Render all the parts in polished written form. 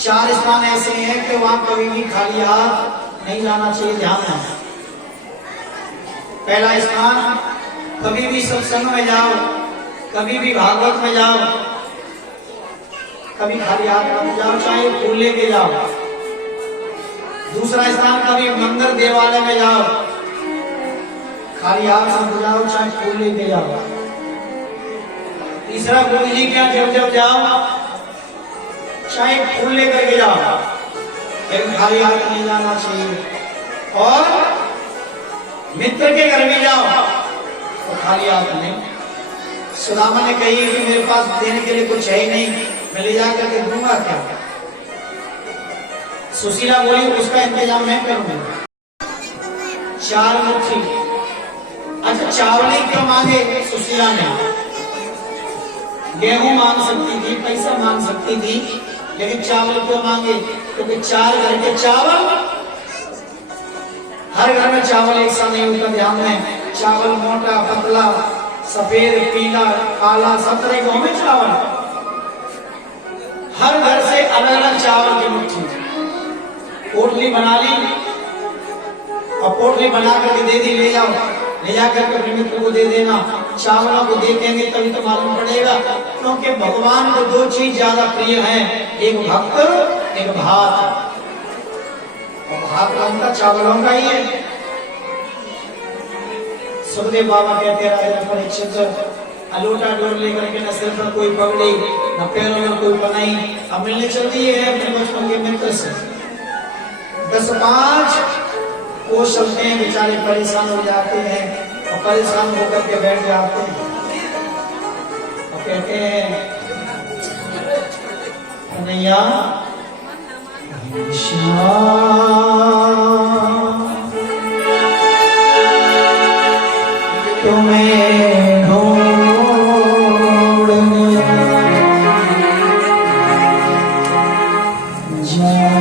चार स्थान ऐसे हैं कि वहां कभी भी खाली हाथ नहीं जाना चाहिए। ध्यान में, पहला स्थान, कभी भी सत्संग में जाओ, कभी भी भागवत में जाओ, कभी खाली हाथ मत जाओ, चाहे फूल लेके जाओ। दूसरा स्थान, कभी मंदिर देवालय में जाओ, खाली हाथ मत जाओ, चाहे फूल लेके जाओ। तीसरा, गुरु जी के यहाँ जब जब जाओ, चाहे फूल लेकर के जाओ, लेकिन खाली हाथ नहीं जाना चाहिए। और मित्र के घर में जाओ तो खाली हाथ नहीं। सुदामा ने कही कि मेरे पास देने के लिए कुछ है ही नहीं, मैं ले जाकर के दूंगा क्या? सुशीला बोली उसका इंतजाम मैं करूंगा। 4 मुट्ठी। अच्छा, चावल ही क्यों मांगे सुशीला ने? गेहूं मांग सकती थी, पैसा मांग सकती थी, लेकिन चावल क्यों मांगे? क्योंकि 4 घर के चावल, हर घर में चावल एक सा नहीं होता। ध्यान में, चावल मोटा पतला सफेद पीला काला सब तरह के होंगे चावल। हर घर से अलग अलग चावल की मुट्ठी। पोटली बना ली और पोटली बना करके दे दी, ले जाओ, ले जाकर के अपने मित्र को दे देना। चावलों को देखेंगे तभी तो मालूम पड़ेगा, क्योंकि भगवान को 2 चीज ज्यादा प्रिय है, एक भक्त, एक भात। और भात का चावलों का ही है। सुखदेव बाबा कहते हैं राजा परीक्षित, अलोटा डोर लेकर के न सिर पर कोई पगड़ी न पैरों में कोई बनाई, अब मिलने चलती है अपने बचपन के मित्र से। 10-5 कोस चलते हैं, बेचारे परेशान हो जाते हैं और परेशान होकर के बैठ जाते हैं और कहते हैं कन्हैया तुम्हें ढूंढने जाए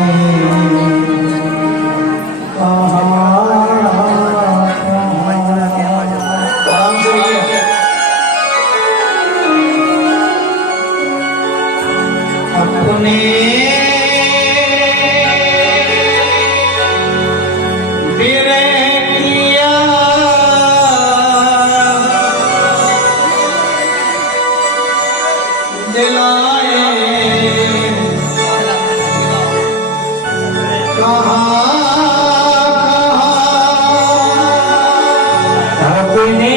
अपने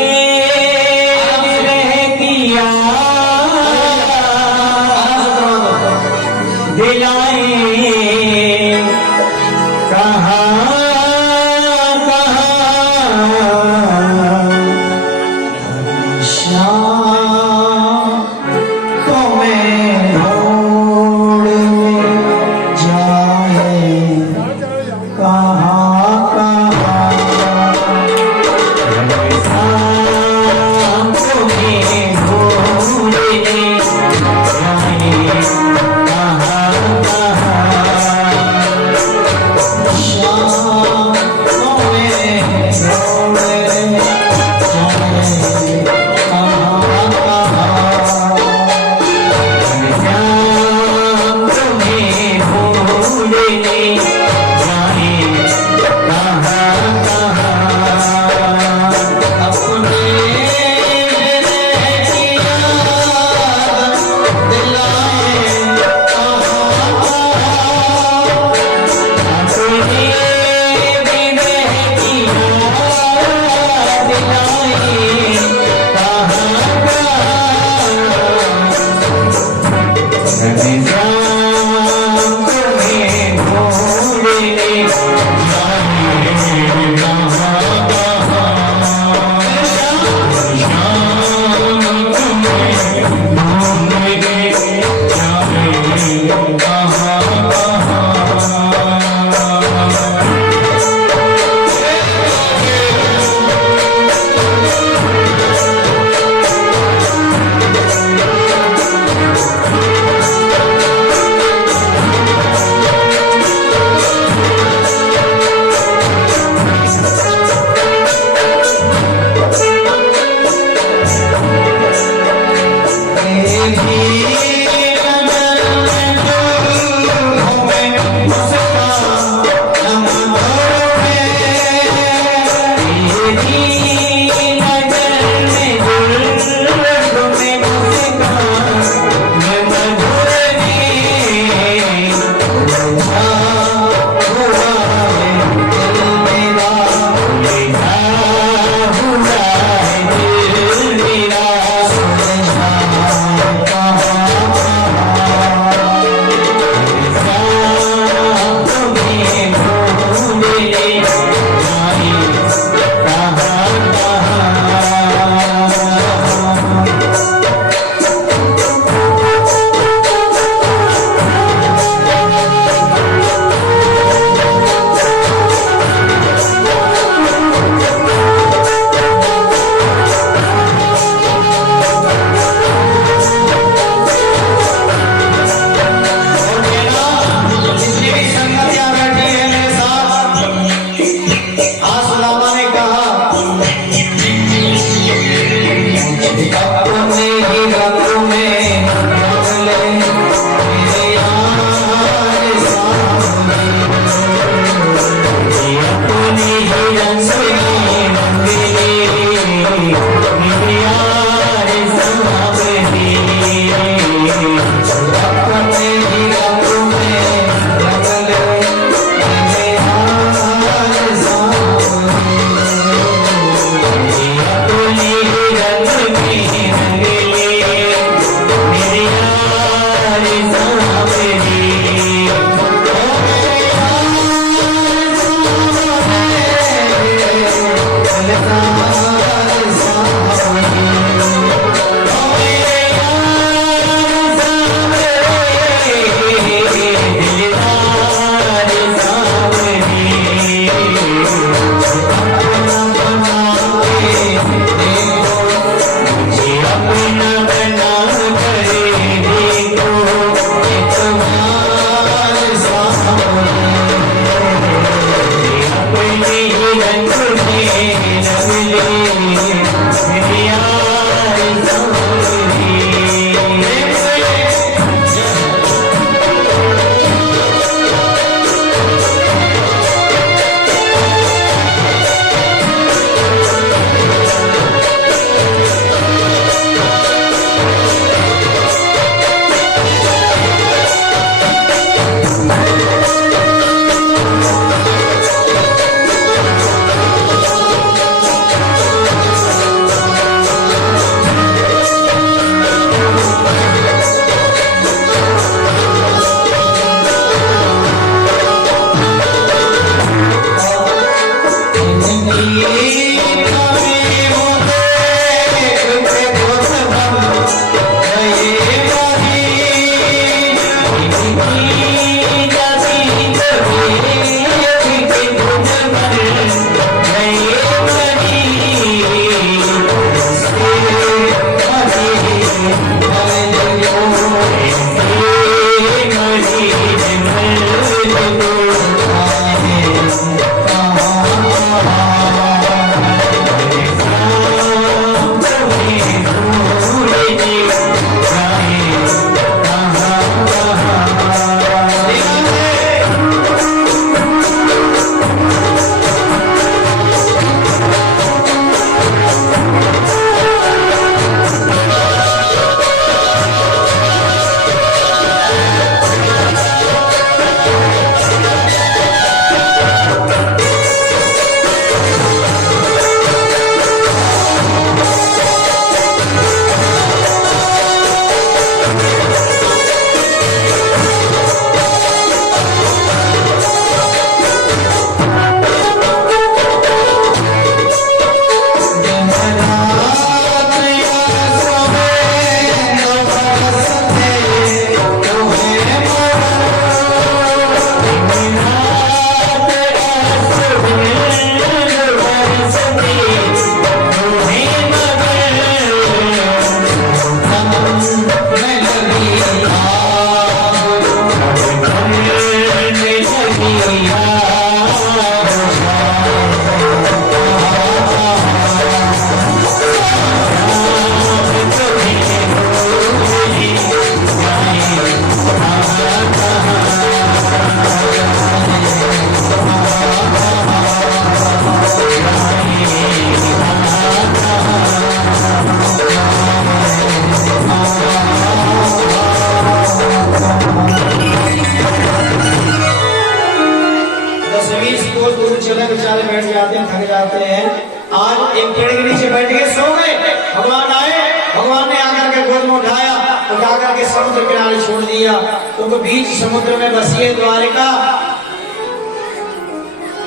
चले बेचारे बैठ जाते हैं, थक जाते हैं। आज एक पेड़ के नीचे बैठ के सो गए, भगवान आए, भगवान ने आकर के गोद में उठाया, उठा करके समुद्र किनारे छोड़ दिया। तो बीच समुद्र में बसी है द्वारिका,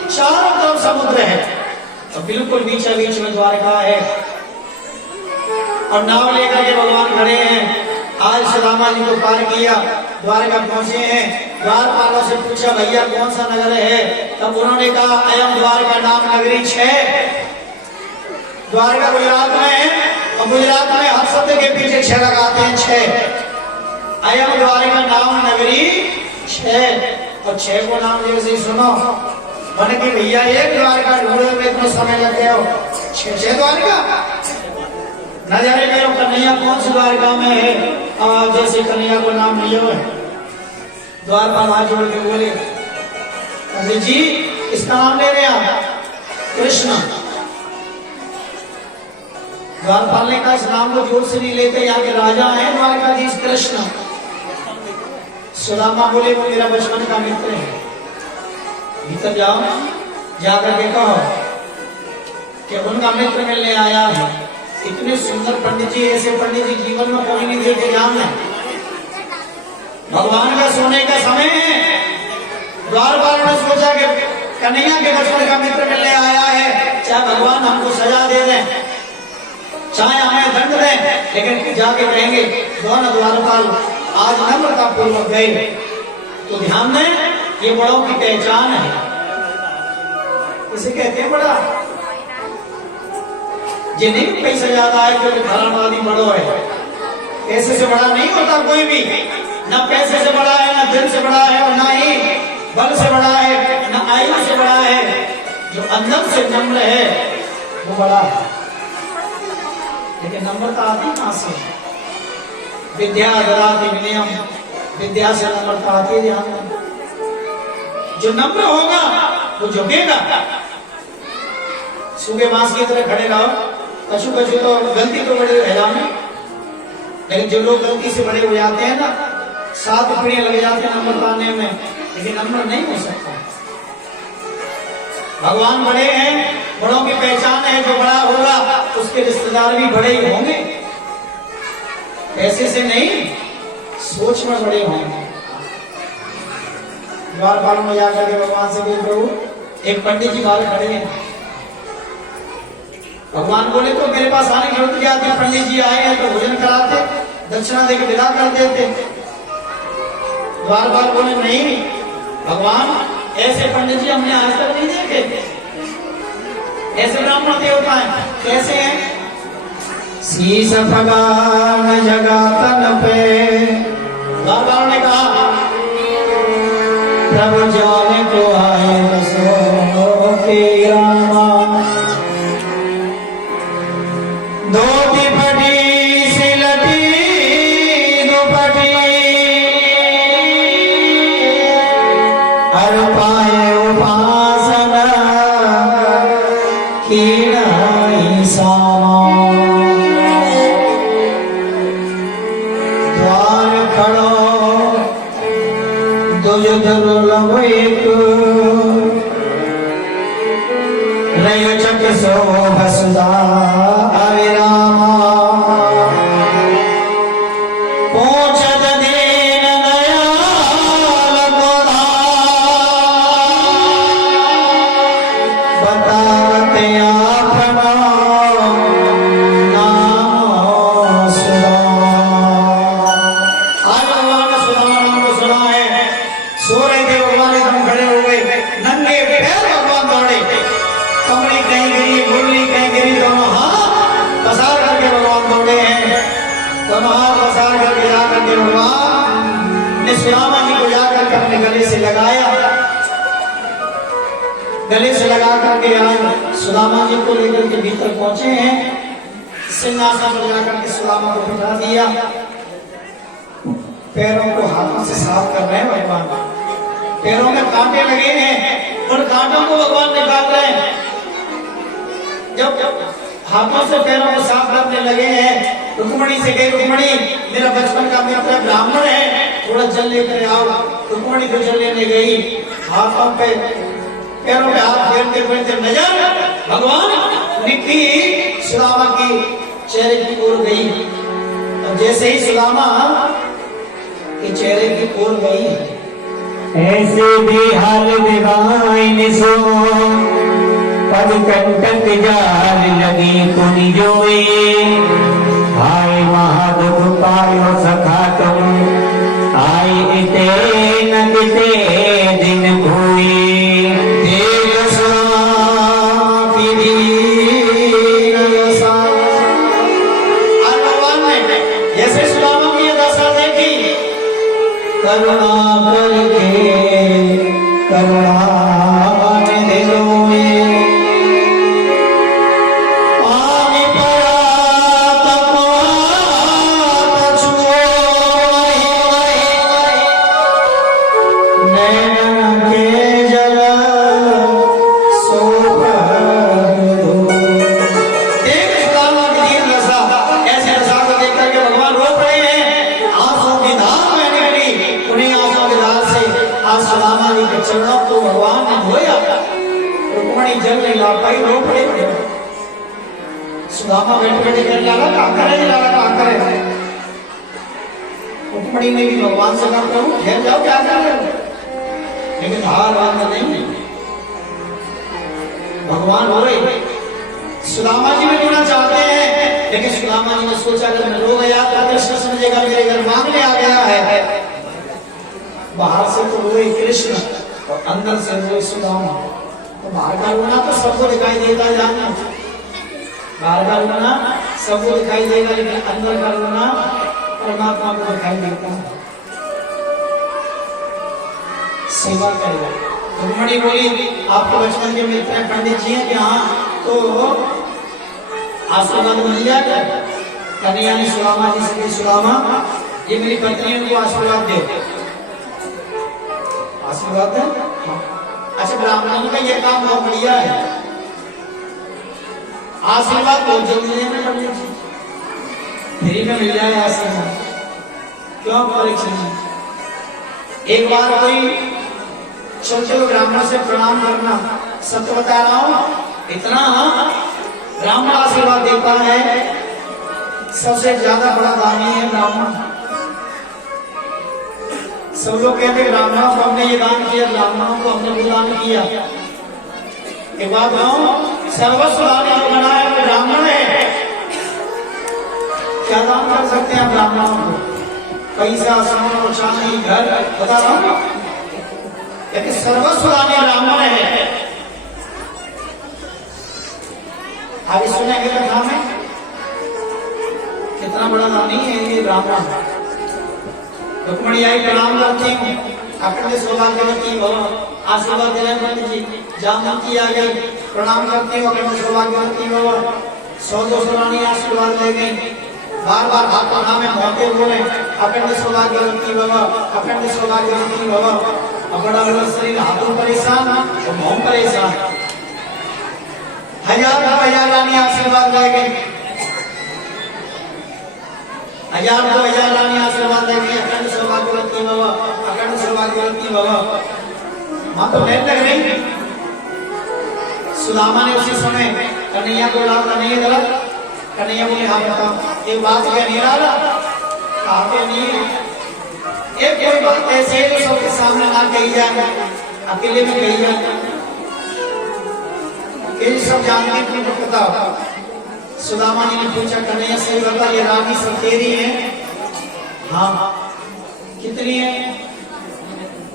चारों तरफ समुद्र है और बिल्कुल बीच बीच में द्वारिका है। और नाव लेकर के भगवान खड़े हैं। आज सुदामा जी को पार किया, द्वारका पहुंचे हैं। द्वारपालों से पूछा भैया कौन सा नगर है? तब उन्होंने कहा अयम द्वारका नाम नगरी 6। द्वारका गुजरात में है और गुजरात में हर शब्द के पीछे 6 लगाते हैं, 6। अयम द्वारका नाम नगरी 6 और 6 को नाम जैसे सुनो मैंने कि भैया एक द्वारका ढूंढे में इतना समय लग गया, 6 द्वारका नजारे करो। कन्हैया कौन सी द्वारका में है? जैसे कन्हैया को नाम लियो है। द्वारपाल हाथ जोड़ के बोले अरे जी इसका नाम ले रहे आप? कृष्ण। द्वारपाल ने कहा इस नाम को जोर से नहीं लेते, यहाँ के राजा हैं द्वारकाधीश कृष्ण। सुदामा बोले वो मेरा बचपन का मित्र है। भीतर जाओ, जाकर के कहो कि उनका मित्र मिलने आया है। इतने सुंदर पंडित जी, ऐसे पंडित जी जीवन में कोई नहीं देखे जान है। भगवान का सोने का समय है। द्वारपाल ने सोचा कि कन्हैया के बचपन का मित्र मिलने आया है, चाहे भगवान हमको सजा दे दें, चाहे हमें दंड दें, लेकिन जाके कहेंगे दोनों द्वारपाल आज नम्रता पूर्वक गए। तो ध्यान दें ये बड़ों की पहचान है। इसे कहते हैं बड़ा। जिन्हें पैसा ज्यादा है तो घरावादी बड़ो है। पैसे से बड़ा नहीं होता कोई भी, ना पैसे से बड़ा है, ना दिल से बड़ा है, और ना ही बल से बड़ा है, ना आयु से बड़ा है। जो अंदर से नम्र है वो बड़ा है। लेकिन नम्रता आती कहां से? विद्या ददाति विनयम, विद्या से नम्रता आती है। ध्यान जो नम्र होगा वो झुकेगा। सूखे बांस की तरह खड़े रहो, कछु कछु तो गलती तो बड़े हैरान में, लेकिन जो लोग गलती से बड़े हो जाते हैं ना, 7 पीढ़ियां लग जाते हैं नंबर पाने में, लेकिन नंबर नहीं हो सकता। भगवान बड़े हैं, बड़ों की पहचान है। जो बड़ा होगा उसके रिश्तेदार भी बड़े ही होंगे, पैसे से नहीं सोच में बड़े होंगे। द्वारपाल में जाकर के भगवान से बोल प्रभु एक पंडित जी बाहर खड़े हैं। भगवान बोले तो मेरे पास आने की जरूरत क्या थी? पंडित जी आए हैं तो भोजन कराते, दक्षिणा देकर विदा कर देते। द्वारपाल बोले नहीं भगवान, ऐसे पंडित जी हमने आज तक नहीं देखे। ऐसे ब्राह्मण देवता हैं, कैसे हैं? शीश भगवान जगातन पे। द्वारपाल ने कहा प्रभु जाने को आए सो के रामा, धोती फटी सिलटी दुपटी, हर पाए उपासना कीड़ाई सामा। द्वार खड़ो दुज दुर्लभ एक, रय चक सो भसदा सुदामा जी को जाकर के अपने गले से लगाया, गले से लगा करके आज सुदामा जी को लेकर के भीतर पहुंचे हैं। सिंहासन पर जाकर के सुदामा को बिठा दिया। पैरों को हाथों से साफ कर रहे हैं भगवान। पैरों में कांटे लगे हैं, उन कांटों को भगवान निकाल रहे हैं। जब हाथों से पैरों को साफ करने लगे हैं, रुक्मणी से कही रुक्मणी मेरा बचपन का मित्र ब्राह्मण है, थोड़ा जल लेकर आओ। रुक्मणी को जल लेने गई, हाथों पे पैरों पे हाथ फेरते फेरते नजर भगवान निकली सुदामा की चेहरे की ओर गई। और जैसे ही सुदामा के चेहरे की ओर गई, ऐसे भी हाल दिवाइन सो पद कंटक जाल लगी पुनि जोए। आए महादुख पायो सखा तुम, आए इते न किते दिन भूए। देख सुदामा की दीन दशा। आज भगवान ने जैसे सुदामा की ये दशा देखी, करुणा करके करुणा निधि रोए। पानी पड़ा कपाट छुए, नैन के जल सोभर दो। देख सुदामा की दीन दशा, ऐसे दशा को देख करके भगवान रो रहे हैं, आंसुओं की धार बहने लगी। उन्हीं आंसुओं की धार से आज सुदामा जी के चरणों को भगवान ने धोया। रुक्मणी जल नहीं ला पाई, रो पड़े। सुदामा बैठ बैठे कर लाला क्या करे, लाला क्या करे। रुक्मणी ने भी भगवान से कहा प्रभु ठहर जाओ, क्या कर रहे हो, लेकिन हार वार नहीं। भगवान रो रहे, सुदामा जी भी रोना चाहते हैं, लेकिन सुदामा जी ने सोचा अगर मैं रो गया तो कृष्ण समझेगा मेरे घर मांगने आ गया है। बाहर से तो रोए कृष्ण और अंदर से रोए सुदामा। तो बाहर का रोना तो सबको दिखाई देता है, जानना। बाहर का रोना सबको दिखाई देगा, लेकिन अंदर का रोना परमात्मा को दिखाई देता है। सेवा करेगा। रुक्मणी बोली आपको बचपन के मित्र हैं, पंडित जी हैं कि हाँ, तो आशीर्वाद मिल जाएगा। कन्हैया ने सुदामा जी से, सुदामा ये मेरी पत्नी है, उनको आशीर्वाद दे। आशीर्वाद है? अच्छा, ब्राह्मणों का ये काम बहुत बढ़िया है, आशीर्वाद बहुत जल्दी देना पंडित जी, फ्री में मिल जाए आशीर्वाद, क्यों परीक्षा नहीं। एक बार कोई छोटे ब्राह्मण से प्रणाम करना, सत्य बता रहा हूं, इतना ब्राह्मण आशीर्वाद देता है, सबसे ज्यादा बड़ा दानी है ब्राह्मण। सब लोग कहते हैं ब्राह्मणों को हमने ये दान किया, ब्राह्मणों को हमने वो दान किया। एक बात कहूं, सर्वस्व दानी जो बना है वो ब्राह्मण है। क्या दान कर सकते हैं ब्राह्मणों को? पैसा, सोना, चांदी, घर, बता रहा हूं, लेकिन सर्वस्व दानी ब्राह्मण है। आगे सुनेंगे कथा में कितना बड़ा दानी है ये ब्राह्मण। रुक्मणी आई प्रणाम करती हूँ, अपने सौभाग्यवती भव, आशीर्वाद दे रहे पंडित जी। जामवंती आ गई, प्रणाम करती हूँ, अपने सौभाग्यवती भव। 100-200 रानी आशीर्वाद ले गई, बार बार हाथ उठा में मोहते बोले अपने सौभाग्यवती भव, अपने सौभाग्यवती भव। बड़ा बड़ा शरीर, हाथों परेशान और मुंह परेशान। 1000 रानी आशीर्वाद ले गई, 1000 रानी आशीर्वाद ले गई। अखंड सौभाग्यवती भव, अखंड सौभाग्यवती भव। मां तो लेट लग रही। सुदामा ने उसी समय कन्हैया को बोला, कन्हैया गलत। कन्हैया बोले हाँ बताओ, एक बात क्या नहीं रहा, कहते नहीं एक कोई बात ऐसे ही सबके सामने ना कही जाए, अकेले में कही जाए, ये सब जानते हैं तो पता। सुदामा जी ने पूछा, कन्हैया सही बता, ये रानी सब तेरी है? हाँ। कितनी है?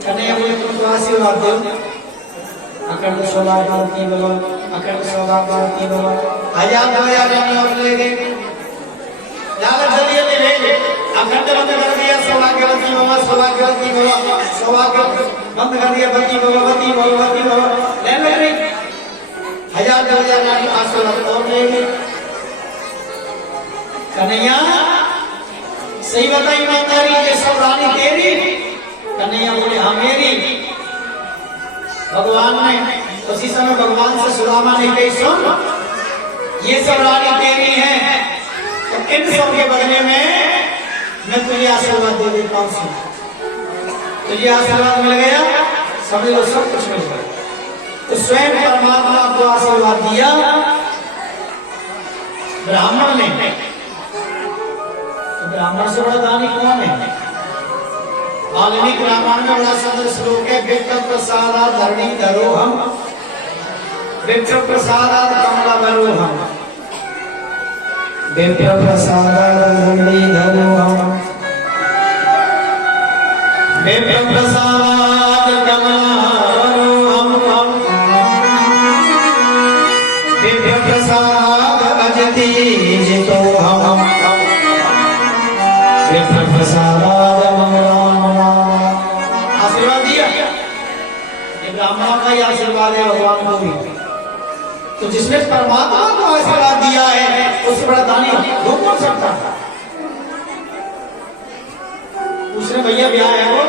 कन्हैया बोले तुम तो आशीर्वाद दो। अखंड सौभाग्यवती भव, अखंड सौभाग्यवती भव। 1000 रानी और ले गए, ज्यादा जल्दी ले गए। अखंड बंद कर दिया, सौभाग्यवती भव, सौभाग्यवती भव, सौभाग्य बंद कर दिया, वती भगवती भगवती भव। ले ले 1000 रानी आशीर्वाद और ले गए। कन्हैया सही बताई ईमानदारी, ये सब रानी तेरी? कन्हैया बोले हाँ मेरी। भगवान ने उसी समय भगवान से सुदामा ने कही, सुन ये सब रानी तेरी है, तो इन सब के बदले में मैं तुझे आशीर्वाद दे देता हूं। तुझे आशीर्वाद मिल गया, समझ लो सब कुछ मिल गया। तो स्वयं परमात्मा को आशीर्वाद दिया ब्राह्मण ने। तो ब्राह्मण से बड़ा दानी कौन है? वाल्मीकि रामायण में बड़ा सुंदर श्लोक है, विप्र प्रसादात् धरणी धरोहम, विप्र प्रसादात् कमलावरोहम, विप्र प्रसादात् धरणी धरोहम, विप्र प्रसादात् कमलावरोहम, विप्र प्रसाद अजति जितोहम, विप्र प्रसादात् आशीर्वाद दिया। ये ब्राह्मणों का ही आशीर्वाद है भगवान को भी। तो जिसने परमात्मा को आशीर्वाद दिया है उससे बड़ा दानी हो कौन सकता है? उसने भैया ब्याह है वो,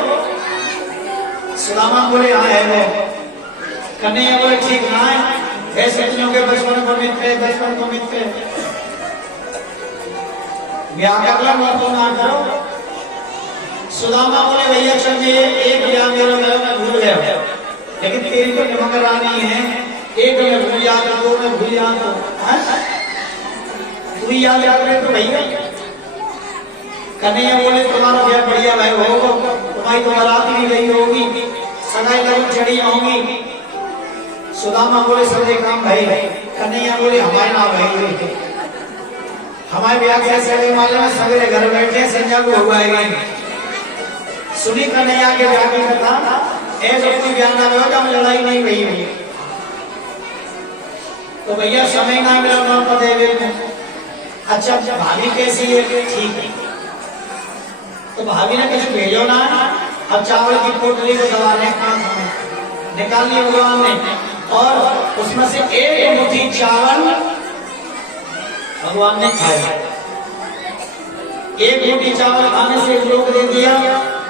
सुदामा बोले हाँ है वो, कन्हैया बोले ठीक ना है, ऐसे के बचपन को मित्र है, बचपन को मित्र है, ब्याह कर लो तो ना करो। सुदामा बोले भैया चल ये एक ब्याह मेरा मैं भूल गया, लेकिन तेरी तो निमक रानी है, एक में भूल जाता, दो में भूल जाता, तू ही याद रखे तो भैया। कन्हैया बोले तुम्हारा ब्याह बढ़िया भाई होगा, तुम्हारी तो बारात भी गई होगी, सगाई लगन चढ़ी होगी। सुदामा बोले सब काम भाई, कन्हैया बोले हमारे नाम भाई, हमारे ब्याह कैसे मालूम है, सवेरे घर बैठे संध्या को हुआ है। सुनी कन्हैया के ब्याह की कथा, ऐसे कोई ब्याह ना होगा में लड़ाई नहीं हुई हुई। तो भैया समय ना मिला ना पता है। अच्छा भाभी कैसी है? ठीक है। तो भाभी ने कुछ भेजो ना, अब चावल की पोटली को दबाने निकाल लिया भगवान ने, और उसमें से एक मुट्ठी चावल भगवान ने खाया। एक मुट्ठी चावल खाने से लोग दे दिया।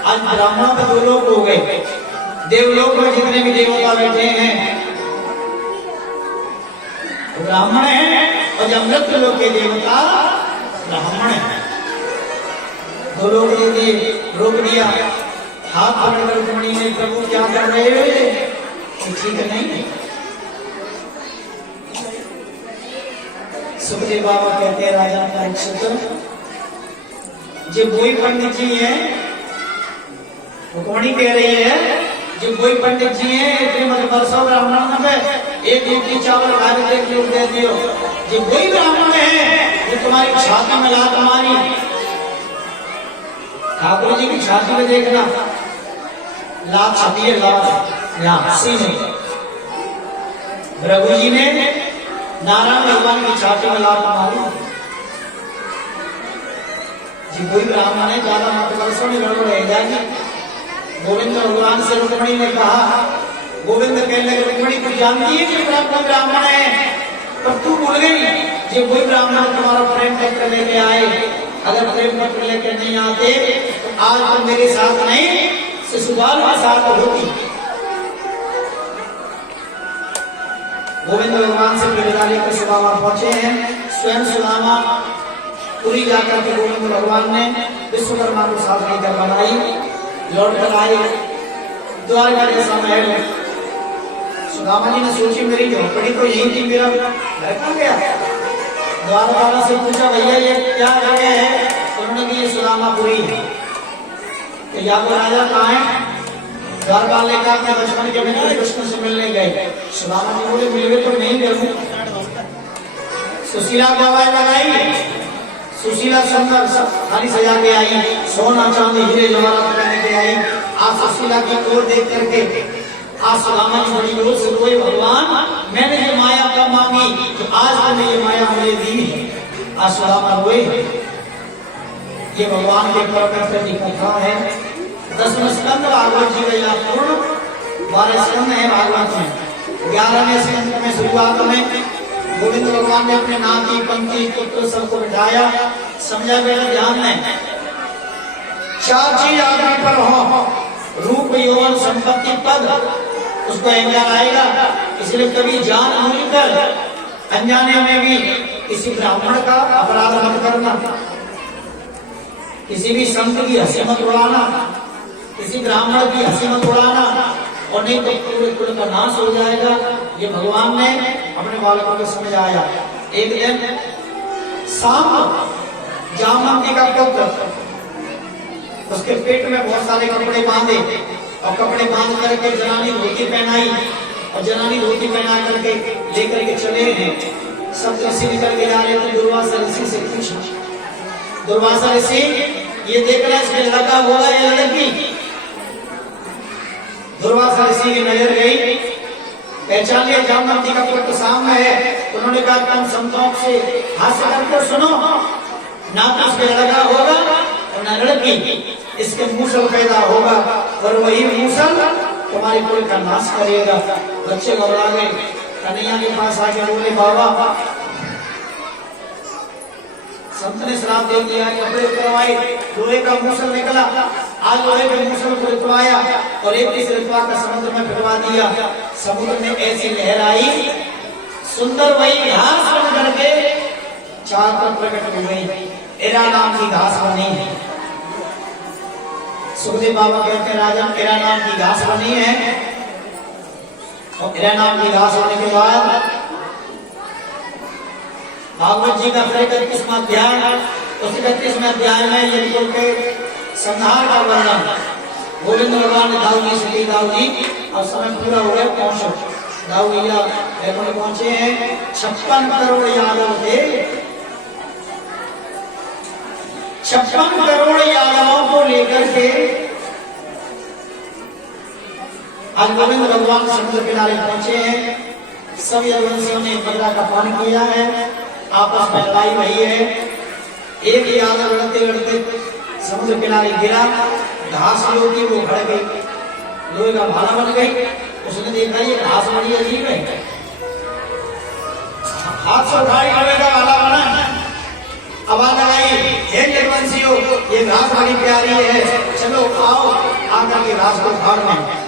आज ब्राह्मणों में दो लोग हो गए, देवलोक में जितने भी देवता बैठे हैं ब्राह्मण हैं, और जब मृत्यु लोक के देवता ब्राह्मण हैं। दो लोग रोक दिया, हाथ पकड़कर रुक्मिणी ने, प्रभु क्या कर रहे हो? ठीक नहीं है। सुखदेव बाबा कहते हैं राजा परीक्षित, जो वही पंडित जी हैं, रुक्मिणी कह रही है जो कोई पंडित जी हैं इतने मतलब वर्षों ब्राह्मण में एक रोटी चावल खा के एक लोग दे दियो, जो वही ब्राह्मण है जो तुम्हारी छाती में लात मारी। ठाकुर जी की छाती में देखना लात छाती है, लात यहाँ सीने। प्रभु जी ने नारायण भगवान की छाती में लात मारी। जी कोई ब्राह्मण है, ज्यादा मत वर्षों में गड़बड़ रह जाएगी। गोविंद भगवान से रुक्मिणी ने कहा, गोविंद कहने लगे रुक्मिणी तू जानती है कि ब्राह्मण है, पर तू भूल गई ये कोई ब्राह्मण तुम्हारा प्रेम पत्र लेके आए, अगर प्रेम पत्र लेके नहीं आते तो आज तुम मेरे साथ नहीं शिशुपाल के साथ होती। गोविंद भगवान से विदा लेकर सुदामा पहुंचे हैं। स्वयं सुदामा पूरी जाकर के गोविंद भगवान ने विश्वकर्मा को साथ लेकर बनाई, लौट कर आए द्वारका जैसा महल। सुदामा जी ने सोची मेरी झोपड़ी तो यही थी, मेरा घर कहाँ गया? द्वारपाल से पूछा भैया ये क्या जगह है? उन्होंने कहा ये सुदामापुरी है। तो या तो राजा कहाँ है? द्वारपाल ने कहा अपने बचपन के मित्र कृष्ण से मिलने गए। सुदामा जी बोले मिल गए तो नहीं गए। सुशीला को आवाज लगाई, सुशीला सुंदर सारी सजा के आई, सोना चांदी हीरे जवाहरात पहन के आई। आज सुशीला की ओर देख करके आज सुदामा जी बड़ी जोर से रोए, भगवान मैंने ये माया कब मांगी जो आज तुमने ये माया मुझे दी। आज सुदामा रोए। ये भगवान के परम की कथा है। 10वें स्कंद भागवत जी का पूर्ण 12 स्कंद है भागवत में। 11वें स्कंद में शुरुआत में गोविंद भगवान ने अपने नाती पंथी पुत्र सबको बिठाया, समझा मेरा ध्यान में 4 चीज आदमी पर हो, रूप यौवन संपत्ति पद, उसको अहंकार आएगा। इसलिए कभी जान भूलकर अनजाने में भी किसी ब्राह्मण का अपराध मत करना, किसी भी संत की हंसी मत उड़ाना, किसी ब्राह्मण की हंसी मत उड़ाना, और नहीं तो पूरे कुल का नाश हो जाएगा। ये भगवान ने अपने बालकों को समझाया। एक दिन शाम जामवंती का पुत्र, उसके पेट में बहुत सारे कपड़े बांधे और कपड़े बांध करके जनानी धोती पहनाई और जनानी धोती पहना करके लेकर के चले हैं। सब ऋषि निकल के जा रहे थे। दुर्वासा ऋषि से पूछा, दुर्वासा ऋषि ये देखना इसमें लड़का होगा या लड़की? दुर्वासा ऋषि की नजर गई, पहचान लिया जामवंती का पुत्र सामने है। उन्होंने कहा तुम संतों से हास्य करके सुनो, ना तो इसमें लड़का होगा और ना लड़की, इसके मूसल पैदा होगा और वही मूसल तुम्हारे कुल का नाश करेगा। बच्चे घबरा गए, कन्हैया के पास आके बोले बाबा संत ने श्राप दे दिया, कपड़े उतरवाए, लोहे का मूसल निकला। आज लोहे के मूसल को उतरवाया और एक तीसरे का समुद्र में फिरवा दिया। समुद्र में ऐसी लहर आई, सुंदर वही घास बन करके चार पर प्रकट हो गई। एरा नाम की घास बनी है। सुखदेव बाबा कहते हैं राजन एरा नाम की घास बनी है। और एरा नाम की घास होने के बाद भागवत जी का 31वां अध्याय, उस 31वें अध्याय में यदुकुल के संहार का वर्णन गोविंद भगवान ने दाऊ जी से ली। दाऊ जी अब समय पूरा हो गया, पहुंचो। दाऊ भैया वैकुंठ पहुंचे हैं। 56 करोड़ यादव थे, 56 करोड़ यादवों को लेकर के आज गोविंद भगवान समुद्र किनारे पहुंचे हैं। सब यदुवंशियों ने गंगा का पान किया है, आपस में लड़ाई हुई है। एक यादव लड़ते लड़ते समुद्र किनारे गिरा, घास जो थी वो खड़ गई, लोहे का भाला बन गई। उसने देखा ये घास बड़ी अजीब है, हाथ से उठाई लोहे का भाला बना। आवाज आई, हे यदुवंशियों ये घास बड़ी प्यारी है, चलो आओ आकर के घास को फाड़ लें।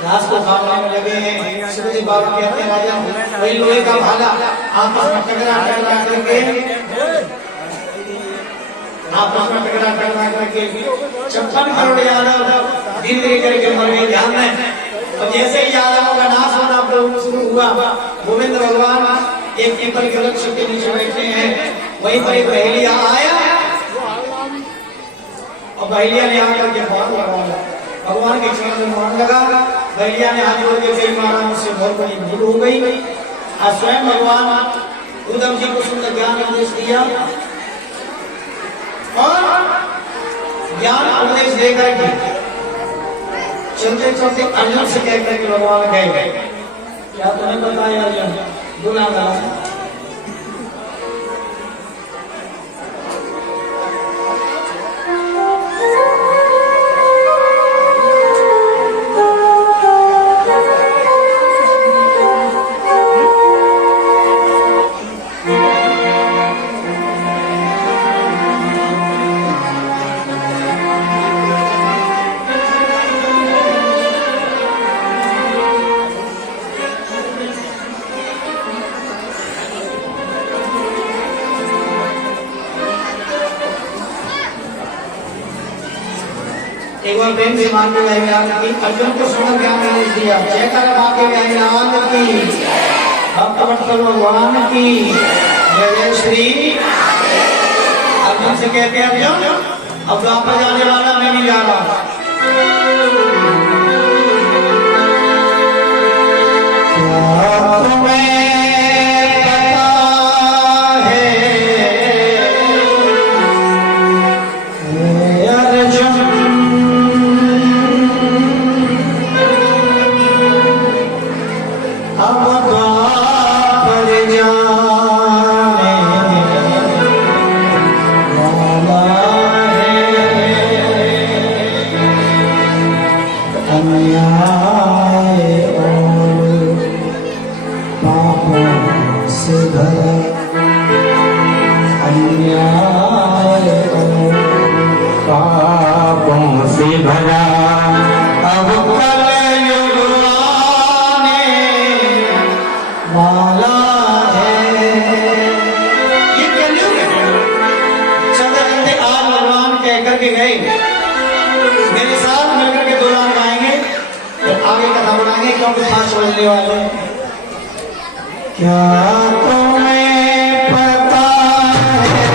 घास को फाड़ने में लगे हैं। सुखदेव बाबा कहते हैं राजा वही लोहे का भाला आपस में टकरा करके 56 करोड़ यादव धीरे धीरे करके मर गए। ध्यान में और जैसे ही यादवों का नाश होना शुरू हुआ, गोविंद भगवान एक पीपल के वृक्ष के नीचे बैठे हैं। वहीं पर एक बहेलिया आया और बहेलिया ने आकर के बहुत लगाया, भगवान के चरण में मोहन लगा। बहेलिया ने हाथ जोड़ के कई मारा, मुझसे बहुत बड़ी भूल हो गई। आज स्वयं भगवान उद्धव जी को सुंदर ज्ञान उपदेश दिया और ज्ञान उपदेश देकर के चलते चलते अर्जुन से कहकर के भगवान गए, क्या तुम्हें बताया अर्जुन? बुला गया एक बार प्रेम से मान के की अर्जुन को सुंदर ज्ञान उपदेश दिया। जयकार मांगे भगवान की, भक्तवत्सल भगवान की जय जय श्री। अर्जुन से कहते हैं अर्जुन अब वापस जाने वाला मैं नहीं जा रहा। मेरे साथ मिलकर के आगे कथा बनाएंगे क्योंकि 5 बजने वाले हैं। क्या तुम्हें पता है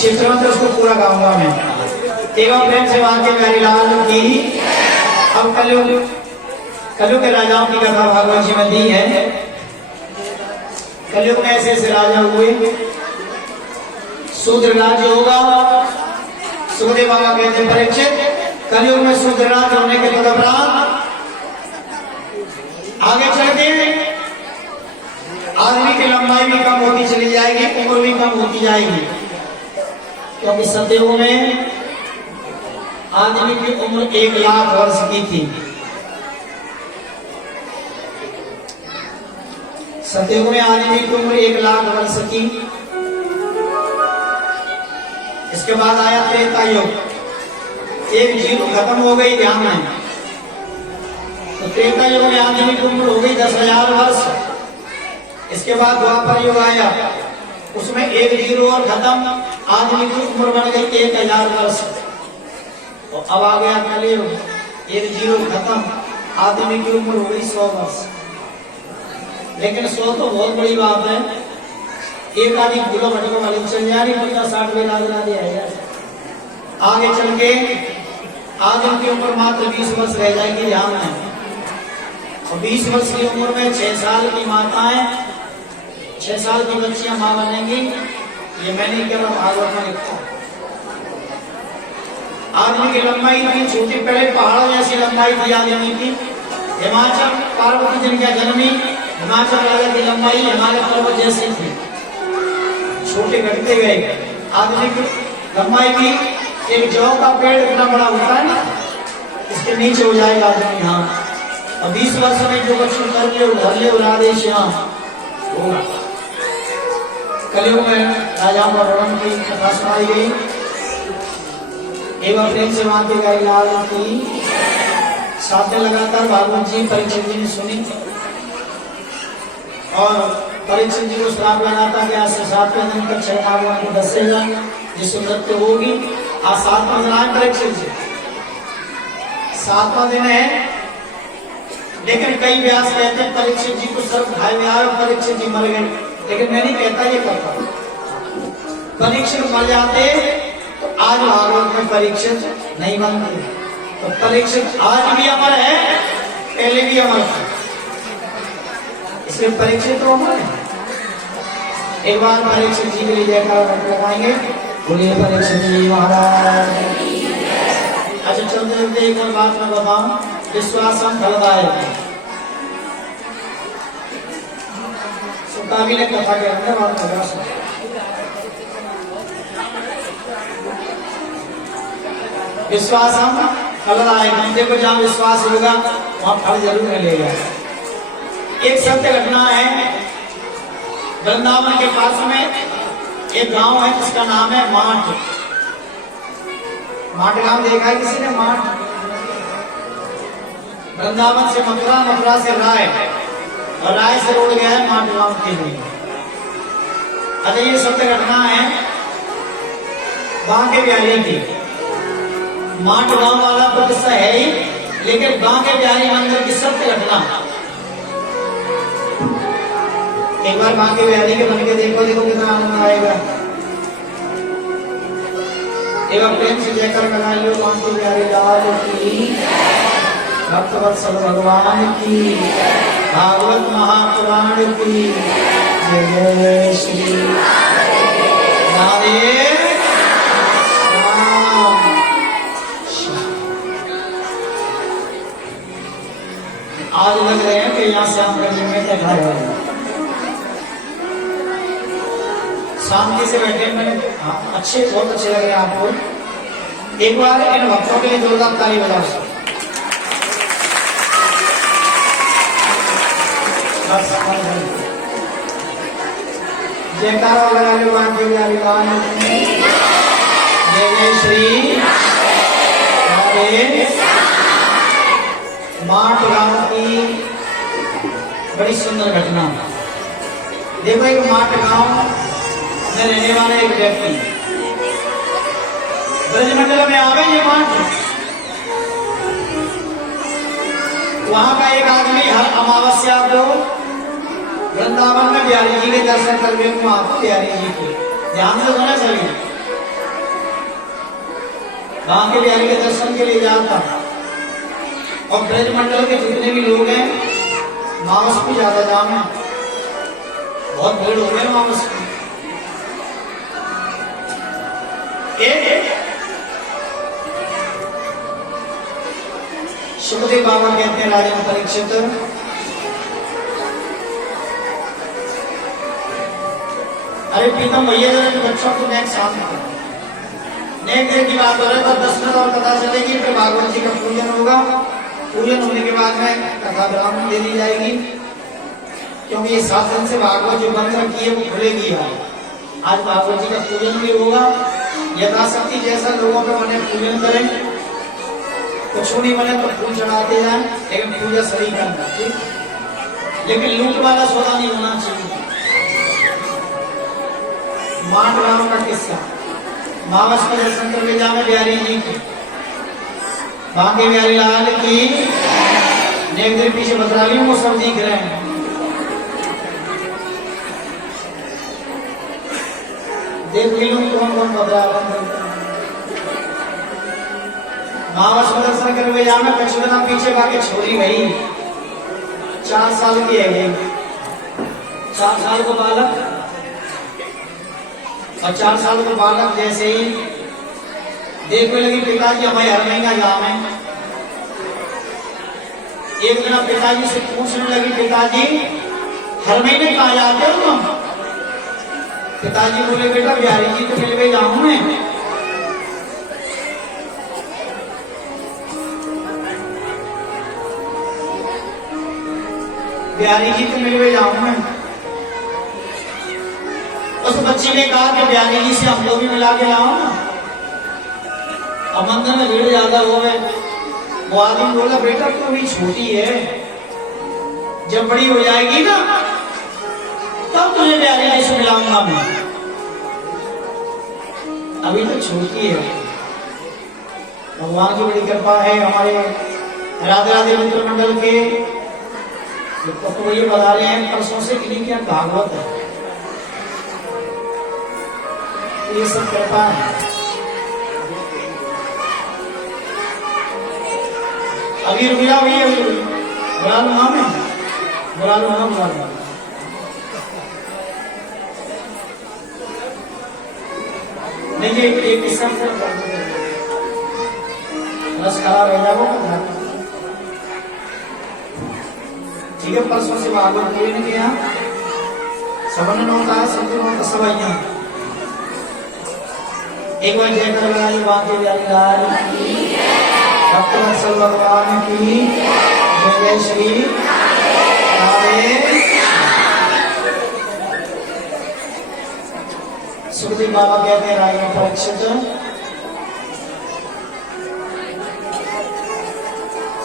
शिव मंत्र उसको पूरा गाऊंगा मैं। एवं प्रेम से वाक्य प्यारी लाल की। अब कलयुग के राजाओं की कथा भागवत जी में दी है। कलयुग में ऐसे ऐसे राजा हुए। शूद्र राज्य होगा। सुखदेव बाबा कहते हैं परीक्षित कलयुग में शूद्र राज्य होने के तदुपरांत आगे चल के आदमी की लंबाई भी कम होती चली जाएगी, उम्र भी कम होती जाएगी। क्योंकि सतयुग में आदमी की उम्र 1 लाख वर्ष की थी। सतयुग में आदमी की उम्र 1 लाख वर्ष की। इसके बाद आया त्रेता युग। 1 जीरो खत्म हो गई, ध्यान है। तो त्रेता युग में आदमी की उम्र हो गई 10,000 वर्ष। इसके बाद द्वापर युग आया, उसमें 1 जीरो और खत्म, आदमी की उम्र बन गई 1,000 वर्ष। और अब आ गया कलयुग, 1 जीरो खत्म, आदमी की उम्र हो गई 100 वर्ष। लेकिन 100 तो बहुत बड़ी बात है। एक आदमी भूलो भटको वाली चल जा रही, 50-60 में लाद दिया। आगे चल के आदमी की उम्र मात्र 20 वर्ष रह जाएगी, ध्यान है। और 20 वर्ष की उम्र में 6 साल की माताएं, 6 साल की बच्चियां मां बनेंगी। ये मैं नहीं कह रहा, भागवत में लिखा है। आदमी की लंबाई इतनी छोटी, पहले पहाड़ों जैसी लंबाई थी आदमी की। हिमाचल पार्वती जिनका जन्मी, हिमाचल राजा की लंबाई हिमालय पर्वत जैसी थी, छोटे घटते गए। आदमी की लंबाई भी एक जौ का पेड़ इतना बड़ा होता है ना, इसके नीचे हो जाएगा आदमी यहाँ। और 20 वर्ष में जो बच्चों कर ले उधर ले उड़ा दे श्याम होगा। कलयुग में राजा वर्णन की कथा सुनाई गई। एवं प्रेम से मांगे गए लाल की साथ में लगातार भागवत जी परीक्षित जी ने सुनी और परीक्षित जी को श्राप लगाता कि आज से 7वें दिन तक छह भागवान को दसेगा जिससे मृत्यु होगी। आज 7वां दिन है परीक्षित जी, 7वां दिन है। लेकिन कई व्यास कहते हैं परीक्षित जी को सर्प खाए में आया, परीक्षित जी मर गए। लेकिन मैं नहीं कहता ये करता, परीक्षित मर जाते तो आज भागवत में परीक्षित नहीं बनते। तो परीक्षित आज भी अमर है, पहले भी अमर था, इसलिए परीक्षित तो अमर है। एक बार परीक्षित जी के लिए जयकार लगाएंगे, बोलिए परीक्षित जी महाराज। अच्छा चलते चलते एक और बात मैं बताऊं, विश्वासम फलदायक। काबिल कथा के अंदर और विश्वास हम फलदायक। देखो जहाँ विश्वास होगा वहां फल जरूर मिलेगा। एक सत्य घटना है, वृंदावन के पास में एक गांव है जिसका नाम है माठ। माठ गांव देखा है किसी ने? माठ वृंदावन से मथुरा, मथुरा से राय और राय से रोड गया है माठ गांव के लिए। अच्छा ये सत्य घटना है बांके बिहारी की। माठ गांव वाला तो किस्सा है ही, लेकिन बांके बिहारी मंदिर की सत्य घटना। एक बार बांके बिहारी के बन के देखो, देखो कितना आनंद आएगा। एक बार प्रेम से जयकर लगा लो बांके बिहारी लाल की, भक्तवत्सल भगवान की, भागवत महापुराण की जय जय श्री राधे। आज लग रहे हैं कि यहाँ शाम का में कथा है, शांति से बैठे। मैंने अच्छे, बहुत अच्छे लग रहे हैं आपको। एक बार इन भक्तों के लिए जोरदार ताली बजाओ। जयकारा लगा लो बांके बिहारी लाल की, जय जय श्री राधे। माठ गांव की बड़ी सुंदर घटना। देखो एक माठ गांव में रहने वाले एक व्यक्ति ब्रजमंडल में आवे ये माठ, वहां का एक आदमी हर अमावस्या को वृंदावन में बिहारी जी के दर्शन करके वहां को बिहारी जी के ध्यान से होना चाहिए। वहां के बिहारी के दर्शन के लिए जाता और ब्रजमंडल के जितने भी लोग हैं मावस को ज्यादा जाम है, बहुत भीड़ हो गई मावस की। सुखदेव बाबा कहते हैं राजा परीक्षित, अरे प्रीतम भैया जरा बच्चों को नेक शांत करो। नेक देर की बात हो रही है, 10 मिनट और पता चलेगी, फिर भागवत जी का पूजन होगा। पूजन होने के बाद में कथा ब्राह्मण दे दी जाएगी, क्योंकि ये 7 दिन से भागवत जो बंद रखी है वो खुलेगी। आज भागवत जी का पूजन भी होगा। यथाशक्ति जैसा लोगों पे बने पूजन करें, कुछ नहीं बने तो फूल चढ़ाते जाए, लेकिन पूजा सही करना ठीक, लेकिन लूट वाला सौदा नहीं होना चाहिए। माठ गांव का किस्सा, मावस का दर्शन करके जाना बिहारी जी की, बांके बिहारी लाल की। एक देर पीछे बदरालियों को सब दिख रहे हैं। देख लो कौन कौन बदरा। मावस का दर्शन करके जाना, कछुआ पीछे बाकी छोरी गई, 4 साल की है ये, 4 साल को बालक और 4 साल के बालक जैसे ही देखने लगी पिताजी हमें हर महीना जावे। एक दिन पिताजी से पूछने लगी, पिताजी हर महीने कहाँ जाते हो तुम? पिताजी बोले, बेटा बिहारी जी तो मिलवे जाऊं मैं। बिहारी जी तो मिलवे जाऊं मैं। उस बच्ची ने कहा कि बिहारी जी से हमको भी मिला के लाओ ना। अब मंदिर में भीड़ ज्यादा हो गए। वो आदमी बोला, बेटा तू अभी छोटी है, जब बड़ी हो जाएगी ना तब तुझे बिहारी जी से मिलाऊंगा मैं, अभी तो छोटी है। भगवान की बड़ी कृपा है हमारे राधे राधे मित्र मंडल के। तो ये बता रहे हैं परसों से कि क्या भागवत है, ये सब कृपा है। अभी रुपया हुई है, बुला लूंगा मैं, बुला लूंगा, बुला लूंगा। नहीं ये एक किस्सा रस खराब रह जाओ। ठीक है, परसों से भागवत कोई नहीं किया, सबन होता है, सब होता सवाइयां। एक बार जयकर लगाई बाकी लाल भक्त वत्सल भगवान की जय। जय श्री राधे। सुखदेव बाबा कहते हैं राय में परीक्षित,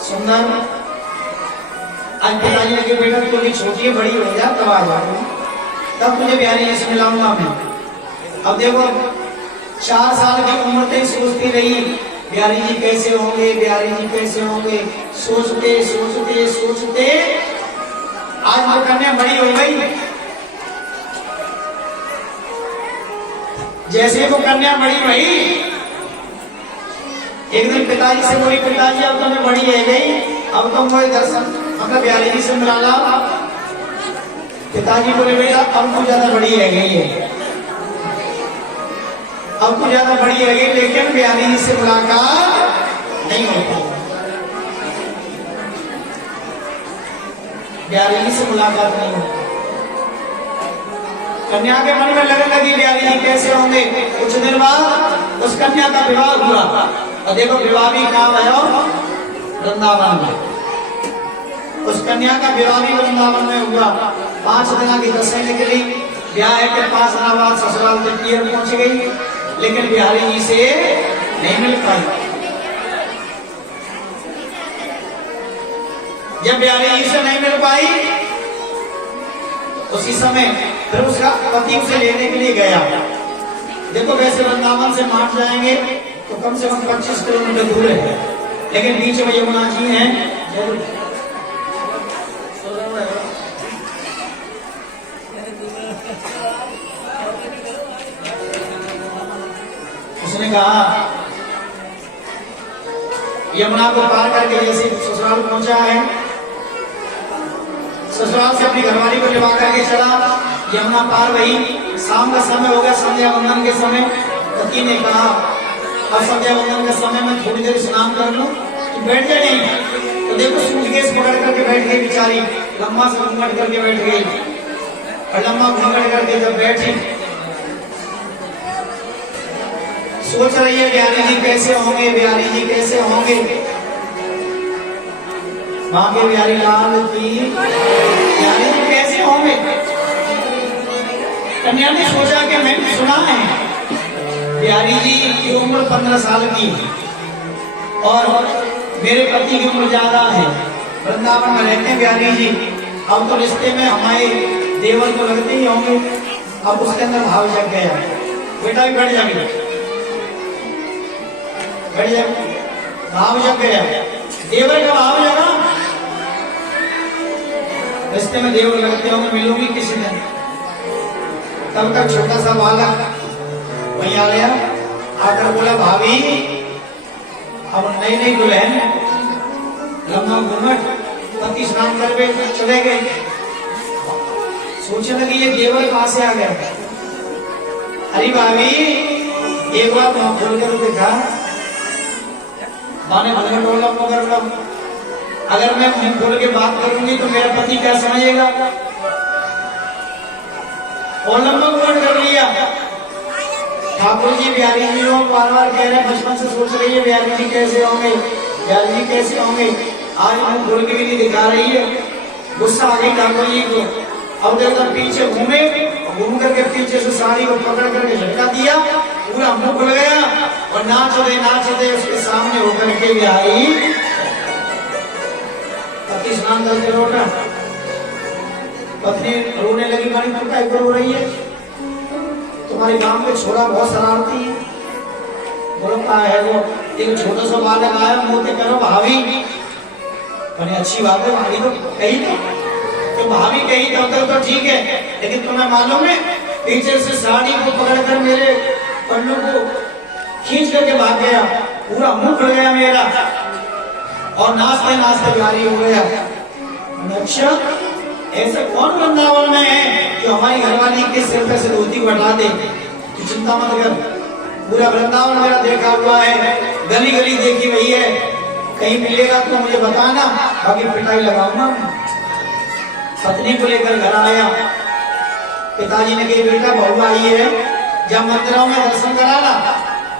सुंदर आज पिताजी ने कहा, बेटा तू भी छोटी है, बड़ी हो जा तब आ जाऊंगा, तब तुझे बिहारी जी से मिलाऊंगा मैं। अब देखो 4 साल की उम्र तक सोचती रही बिहारी जी कैसे होंगे, बिहारी जी कैसे होंगे, सोचते सोचते सोचते आज वो कन्या बड़ी हो गई। जैसे वो कन्या बड़ी हुई, एक दिन पिताजी से बोली, पिताजी अब तो मैं बड़ी है गई, अब तो मुझे दर्शन मतलब बिहारी जी से मिला ला। पिताजी बोले, बेटा अब तो ज्यादा बड़ी है गई है, अब तो ज्यादा बड़ी है गई, लेकिन बिहारी जी से मुलाकात नहीं होती। बिहारी जी से मुलाकात नहीं होती। कन्या के मन में लगने लगी बिहारी जी कैसे होंगे। कुछ दिन बाद उस कन्या का विवाह हुआ, और देखो विवाह भी कहाँ भयो, वृंदावन में। उस कन्या का विवाह भी वृंदावन में हुआ। 5 दिन की दशा निकली, ब्याह के 5 दिन बाद ससुराल तक पहुंच गई, लेकिन बिहारी जी से नहीं मिल पाई। जब बिहारी जी से नहीं मिल पाई, उसी समय फिर उसका पति उसे लेने के लिए गया। देखो वैसे वृंदावन से मान जाएंगे तो कम से कम 25 किलोमीटर दूर है, लेकिन बीच में यमुना जी हैं। उसने कहा यमुना को पार करके जैसे ससुराल पहुंचा है, ससुराल से अपनी घरवाली को लिवा करके चला, यमुना पार वही। शाम का समय हो गया, संध्या वंदन के समय। पति ने कहा अब संध्या वंदन का समय, मैं थोड़ी देर स्नान कर लूं, तो बैठ जाए नहीं। तो देखो सूटकेस पकड़ करके बैठ गई बेचारी, लंबा से घूंघट करके बैठ गई, और लंबा घूंघट करके जब बैठी सोच रही है बिहारी जी कैसे होंगे, बिहारी जी कैसे होंगे। बांके बिहारी लाल की, बिहारी जी कैसे होंगे। कन्या ने सोचा कि मैंने सुना है बिहारी जी की उम्र 15 साल की है, और मेरे पति की उम्र ज्यादा है, वृंदावन में रहते हैं बिहारी जी, अब तो रिश्ते में हमारे देवर को लगते ही होंगे। अब उसके अंदर भाव जग गया, बेटा भी बैठ जाएगा, भाव जग गया, देवर का भाव जगा। रिश्ते में देवर लगते होंगे, मिलूंगी किसी दिन। तब तक छोटा सा बालक वहीं आ गया, आकर बोला, भाभी अब नई नई दुल्हन, लंबा घूंघट, पति स्नान करके चले गए। सोचने लगी ये देवर कहां से आ गया। अरे भाभी एक बार मुंह खोल कर देखा, माने भले टोला मगर लो, अगर मैं मुंह खोल के बात करूंगी तो मेरा पति क्या समझेगा? और लंबा घूमट कर लिया। ठाकुर जी बिहारी जी लोग बार बार कह रहे हैं, बचपन से सोच रही है बिहारी जी कैसे होंगे, बिहारी जी कैसे होंगे। आज मुंह खोल के भी नहीं दिखा रही है, गुस्सा आ गई ठाकुर जी को। अब देखो पीछे घूमे, घूम करके पीछे से साड़ी को पकड़ करके झटका दिया, पूरा मुंह खुल गया और नाचते उसके सामने होकर के बिहारी पति स्नान करके लौटा। पत्नी रोने लगी, मारी तुम क्या रो रही है? तुम्हारे गांव में छोरा बहुत शरारती है। बोलो क्या है वो? एक छोटा सा बालक आया, मोते करो भाभी। बड़ी अच्छी बात है, भाभी तो कही तो भाभी कही तो ठीक है, लेकिन तुम्हें मालूम है पीछे से साड़ी को पकड़कर मेरे पल्लू को खींच करके भाग गया, पूरा मुंह खुल गया मेरा और नाचते नाचते बिहारी हो गया। अच्छा ऐसे कौन वृंदावन में है जो हमारी घरवाली के सिर पे से धोती को हटा दे? तो चिंता मत कर, पूरा वृंदावन मेरा देखा हुआ है, गली गली देखी हुई है। कहीं मिलेगा तो मुझे बताना, बाकी पिटाई लगाऊंगा। पत्नी को लेकर घर आया, पिताजी ने कहा बेटा बहू आई है, जब मंदिरों में दर्शन कराना।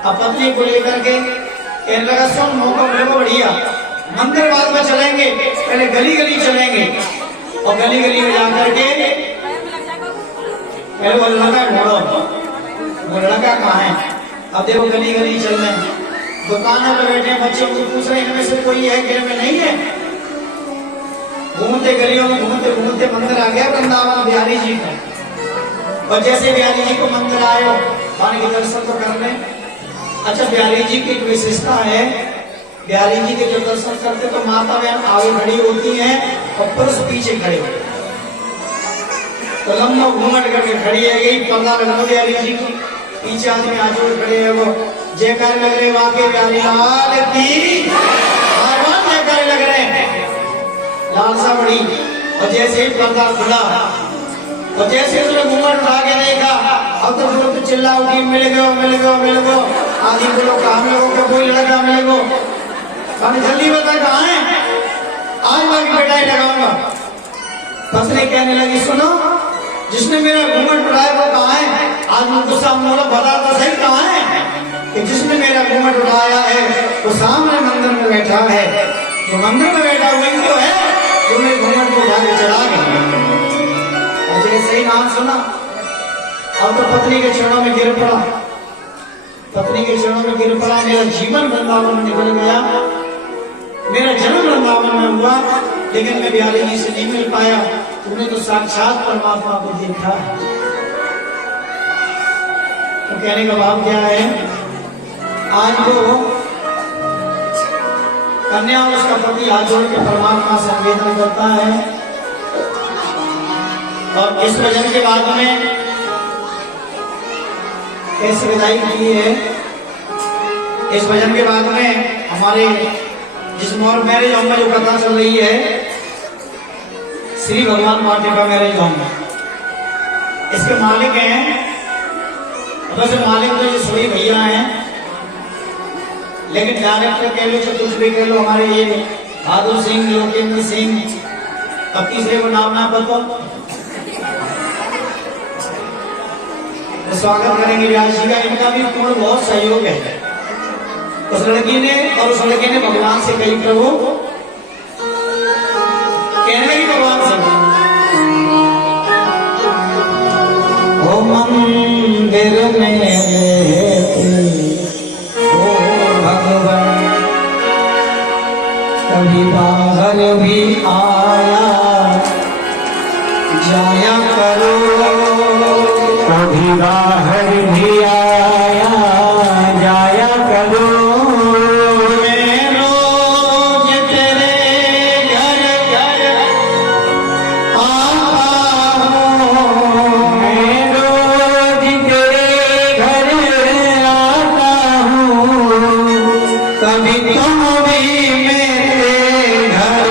अब पत्नी को लेकर के कहने लगा सुन मौका मिलेगा बढ़िया, मंदिर बाद में चलेंगे, पहले गली गली चलेंगे। और गली गली में जाकर के पहले वो लड़का ढूंढो, वो लड़का कहाँ है? अब देखो गली गली चल रहे हैं, दुकानों पे बैठे हैं, बच्चों को पूछ रहे इनमें से कोई है घर में? नहीं है। घूमते गलियों में घूमते घूमते मंदिर आ गया वृंदावन बिहारी जी का। और जैसे बिहारी जी को मंदिर आयो, पानी के दर्शन तो कर ले। अच्छा बिहारी जी की एक विशेषता है, बिहारी जी के जो दर्शन करते तो माता बहन आगे खड़ी होती हैं और पुरुष पीछे खड़े होते हैं। तो लंबा घूमट करके खड़ी है गई, पर्दा लगा बिहारी जी को, पीछे आदमी आजोड़ खड़े है, वो जयकार लग रहे वाकई बिहारी लाल की जयकार लग रहे हैं, लालसा बड़ी। और जैसे ही पर्दा खुला और जैसे उसने घूमट उठा के देखा, अब तो फिर तो चिल्ला उठी मिल गयो। आदि बोलो कहाँ मिलो, क्या कोई लड़का मिल गो? जल्दी बता कहाँ है, आज बाकी पिटाई लगाऊंगा। पत्नी कहने लगी सुनो, जिसने मेरा घूमट उठाया वो कहाँ है? आज मुझको सामने बता तो सही कहाँ है कि जिसने मेरा घूमट उठाया है वो सामने मंदिर में बैठा है। जो मंदिर में बैठा वही तो है जो मेरे घूमट को उठा के चला गया। जैसे ही नाम सुना, अब तो पत्नी के चरणों में गिर पड़ा, पत्नी के चरणों में गिर पड़ा। मेरा जीवन वृंदावन में निकल गया, मेरा जन्म वृंदावन में हुआ, लेकिन मैं बिहारी जी से नहीं मिल पाया। तूने तो साक्षात परमात्मा को देखा। तो कहने का भाव क्या है? आज वो कन्या और उसका पति हाथ जोड़ के परमात्मा से निवेदन करता है। और इस भजन के बाद में कैसे विदाई की है? इस भजन के बाद में हमारे जिस मोर मैरिज होम में जो कथा चल रही है, श्री भगवान वाटिका मैरिज होम, इसके मालिक हैं, वैसे मालिक तो ये सभी भैया हैं, लेकिन डायरेक्टर कह लो तो कुछ भी कह लो, हमारे ये बहादुर सिंह, लोकेंद्र सिंह, अब तीसरे को नाम ना पता, तो स्वागत करेंगे व्यास जी का। इनका भी पूर्ण बहुत सहयोग है। उस लड़की ने और उस लड़के ने भगवान से कही प्रभु, कहने लगी भगवान से, ओ मंदिर में ओ भगवान, कभी बाहर भी आया जाया करो, कभी बाहर भी आया जाया करो। मैं रोज तेरे घर घर आता हूँ, मैं रोज तेरे घर आता हूँ, कभी तुम भी मेरे घर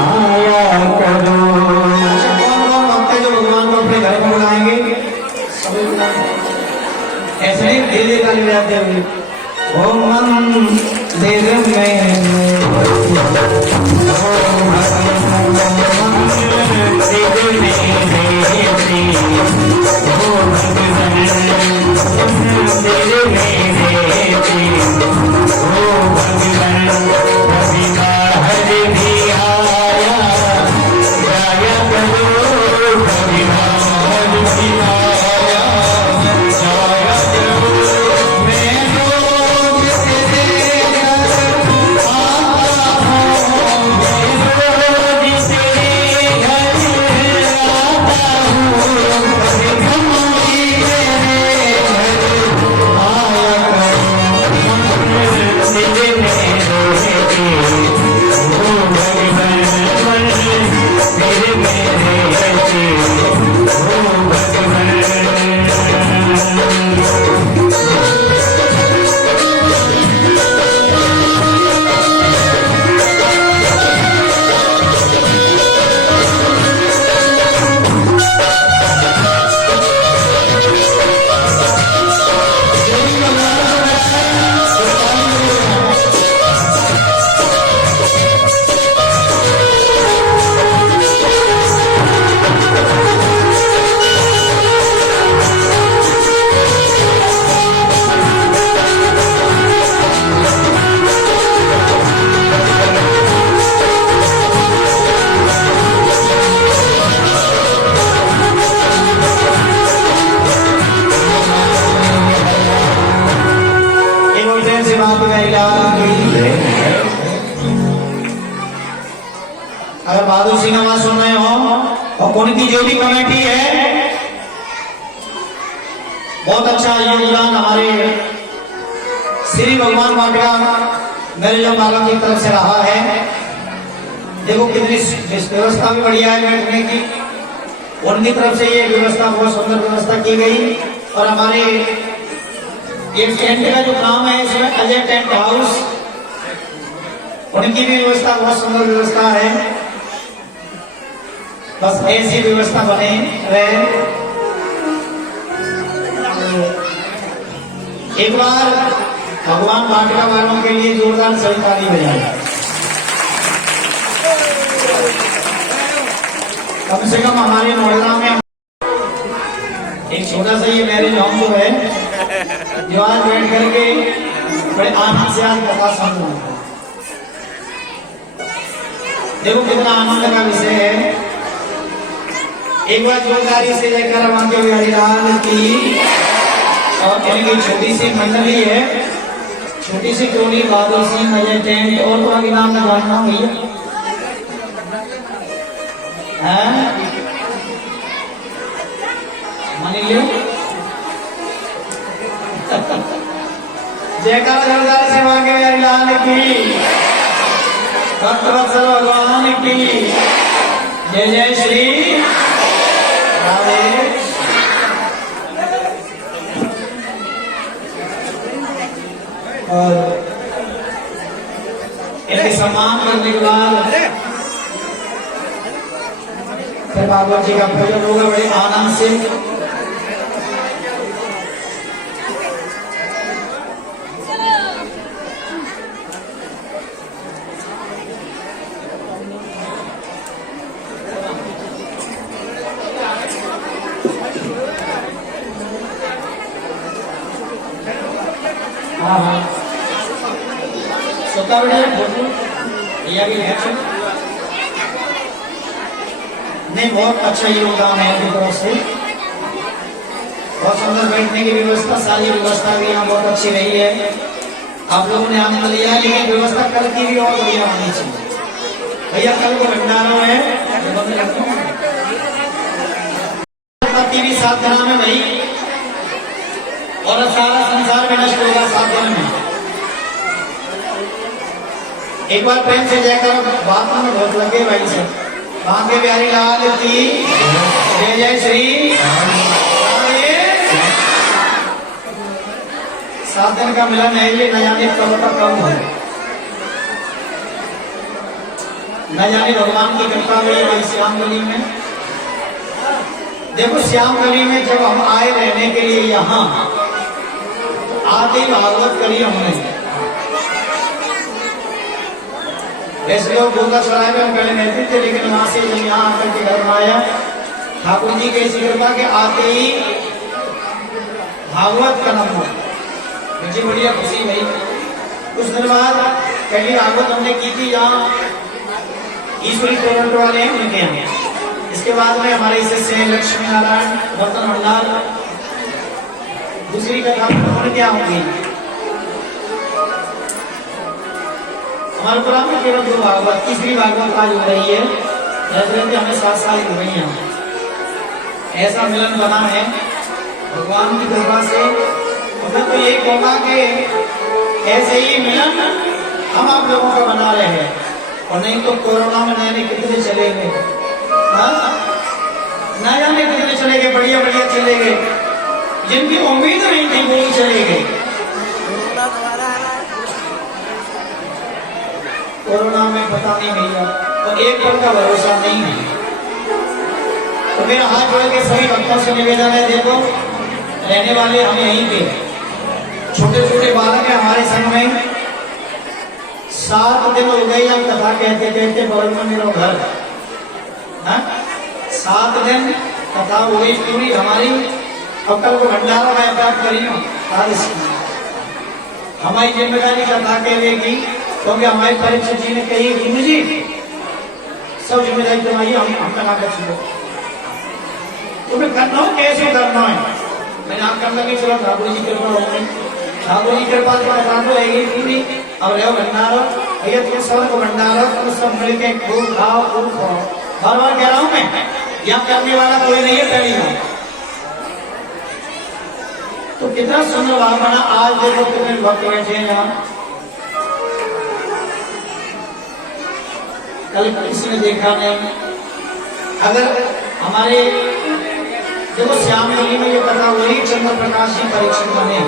आया करो। कौन कौन भक्त है जो भगवान को अपने घर में बुलाएंगे? सभी बुलाएंगे। ताली बजाते हुए ओ मंदिर अगर बहादुर सिंह आवाज सुन रहे हो और उनकी जो भी कमेटी है, बहुत अच्छा योगदान हमारे श्री भगवान वाटिका मेरे जो माला की तरफ से रहा है। देखो कितनी व्यवस्था भी बढ़िया है बैठने की, उनकी तरफ से ये व्यवस्था बहुत सुंदर व्यवस्था की गई। और हमारे ये टेंट का जो काम है इसमें अजय टेंट हाउस, उनकी भी व्यवस्था बहुत सुंदर व्यवस्था है। बस ऐसी व्यवस्था बने रहे। एक बार भगवान वाटिका वालों के लिए जोरदार सभी ताली बजाएं। कम से कम हमारे नोएडा में एक छोटा सा ये मैरिज होम जो है, जो आज बैठ करके बड़े आनंद से आज कथा सुन रहा हूं। देखो कितना आनंद का विषय है। एक बार जोरदारी से लेकर मांगे हरिलाल की और इनकी छोटी सी मंडली है, छोटी सी टोली, बहादुर सिंह, अजय टेंट और तो आगे नाम न जानना भैया है, मान लियो। जयकारा जोरदार से मांगे हरिलाल की, भक्तवत्सल भगवान की जय जय श्री राधे। और इनके सम्मान करने के बाद फिर भागवत जी का भजन होगा बड़े आनंद से। हाँ हाँ सोता बड़े भैया भी है नहीं, बहुत अच्छा योगदान है उनकी तरफ से। बहुत सुंदर बैठने की व्यवस्था, सारी व्यवस्था भी यहाँ बहुत अच्छी रही है। आप लोगों ने आनंद लिया, लेकिन व्यवस्था कल की भी और बढ़िया होनी चाहिए भैया। कल को भंडारा है, पति भी 7 दिन में भाई, और सारा संसार में नष्ट होगा 7 दिन में। एक बार प्रेम से जाकर बात में बहुत लगे भाई से। बांके बिहारी लाल की जय जय श्री। 7 दिन का मिलन है ये, न जाने कब तक कम है, न जाने भगवान की कृपा हुई भाई श्याम गली में। देखो श्याम गली में जब हम आए रहने के लिए यहाँ, आते ही भागवत करी हमने। वैसे लोग गोगा चौराहे में हम पहले रहते थे, लेकिन वहां से जब यहाँ आकर के घर में आया, ठाकुर जी के ऐसी कृपा के आते ही भागवत का नाम मुझे बढ़िया खुशी हुई। कुछ दिन बाद पहली भागवत हमने की थी यहाँ ईश्वरी टोरंटो वाले हैं उनके यहाँ। इसके बाद में हमारे शिष्य हैं लक्ष्मी नारायण रतन भंडार। दूसरी कथा उन्होंने क्या होगी, हमारे पुराण में केवल 2 भागवत, तीसरी भागवत आज हो रही है। रहते हमें 7 साल हो गई हैं। ऐसा मिलन बना है भगवान की कृपा से। मैं तो ये कहूँगा कि ऐसे ही मिलन हम आप लोगों का बना रहे हैं, और नहीं तो कोरोना में नए कितने चले गए, न जाने कितने चले गए, बढ़िया बढ़िया चले गए, जिनकी उम्मीद नहीं थी वो ही चले गए। कोरोना में पता नहीं भैया, तो एक पल का भरोसा नहीं है। तो मेरा हाथ जोड़ के सभी भक्तों से निवेदन है, देखो रहने वाले हम यहीं के छोटे छोटे बालक हैं हमारे संग में। 7 दिन हो गए हम कथा कहते कहते, बगल में मेरा घर, 7 दिन कथा हो गई पूरी हमारी। अब कल को भंडारा मैं प्राप्त करी हमारी जिम्मेदारी कथा कहने, क्योंकि हमारे परीक्षित जी ने कही गुरु जी सब जिम्मेदारी तुम्हारी, हम कथा कर चुके, तुम्हें करना हो कैसे करना है। मैंने आप करना कि चलो ठाकुर जी कृपा हो गई, ठाकुर जी कृपा तो रहेगी पूरी। अब रहो भंडारो भैया, तुम सब को भंडारो, तुम सब मिलके खूब खाओ खूब खाओ। बार बार कह रहा हूं मैं, यहाँ करने वाला कोई नहीं है पहली बार। तो कितना सुंदर भाव बना। आज देखो कितने भक्त बैठे हैं यहाँ। कल किसी ने देखा नहीं। अगर हमारे देखो श्याम योगी में जो कथा हुई, चंद्र प्रकाश जी परीक्षित बने,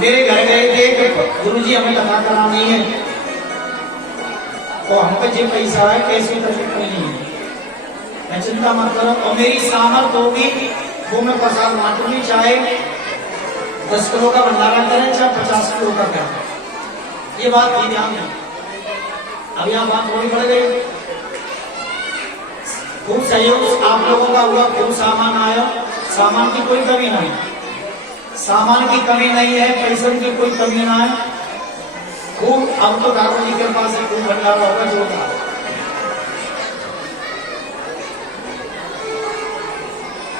मेरे घर गए थे कि गुरु जी हमें कथा करानी है, तो हम पे जो पैसा है कैसे करके कोई नहीं है, मैं चिंता मत करो, और मेरी सामर्थ होगी वो मैं प्रसाद बांटूंगी, चाहे 10 किलो का भंडारा करें चाहे 50 किलो का करें। ये बात नहीं ध्यान दें। अब यहाँ बात थोड़ी बढ़ गई, खूब सहयोग आप लोगों का हुआ, खूब सामान आया, सामान की कोई कमी नहीं, सामान की कमी नहीं है, पैसे की कोई कमी ना है। खूब अब तो ठाकुर जी के पास खूब भंडारा होगा जो था।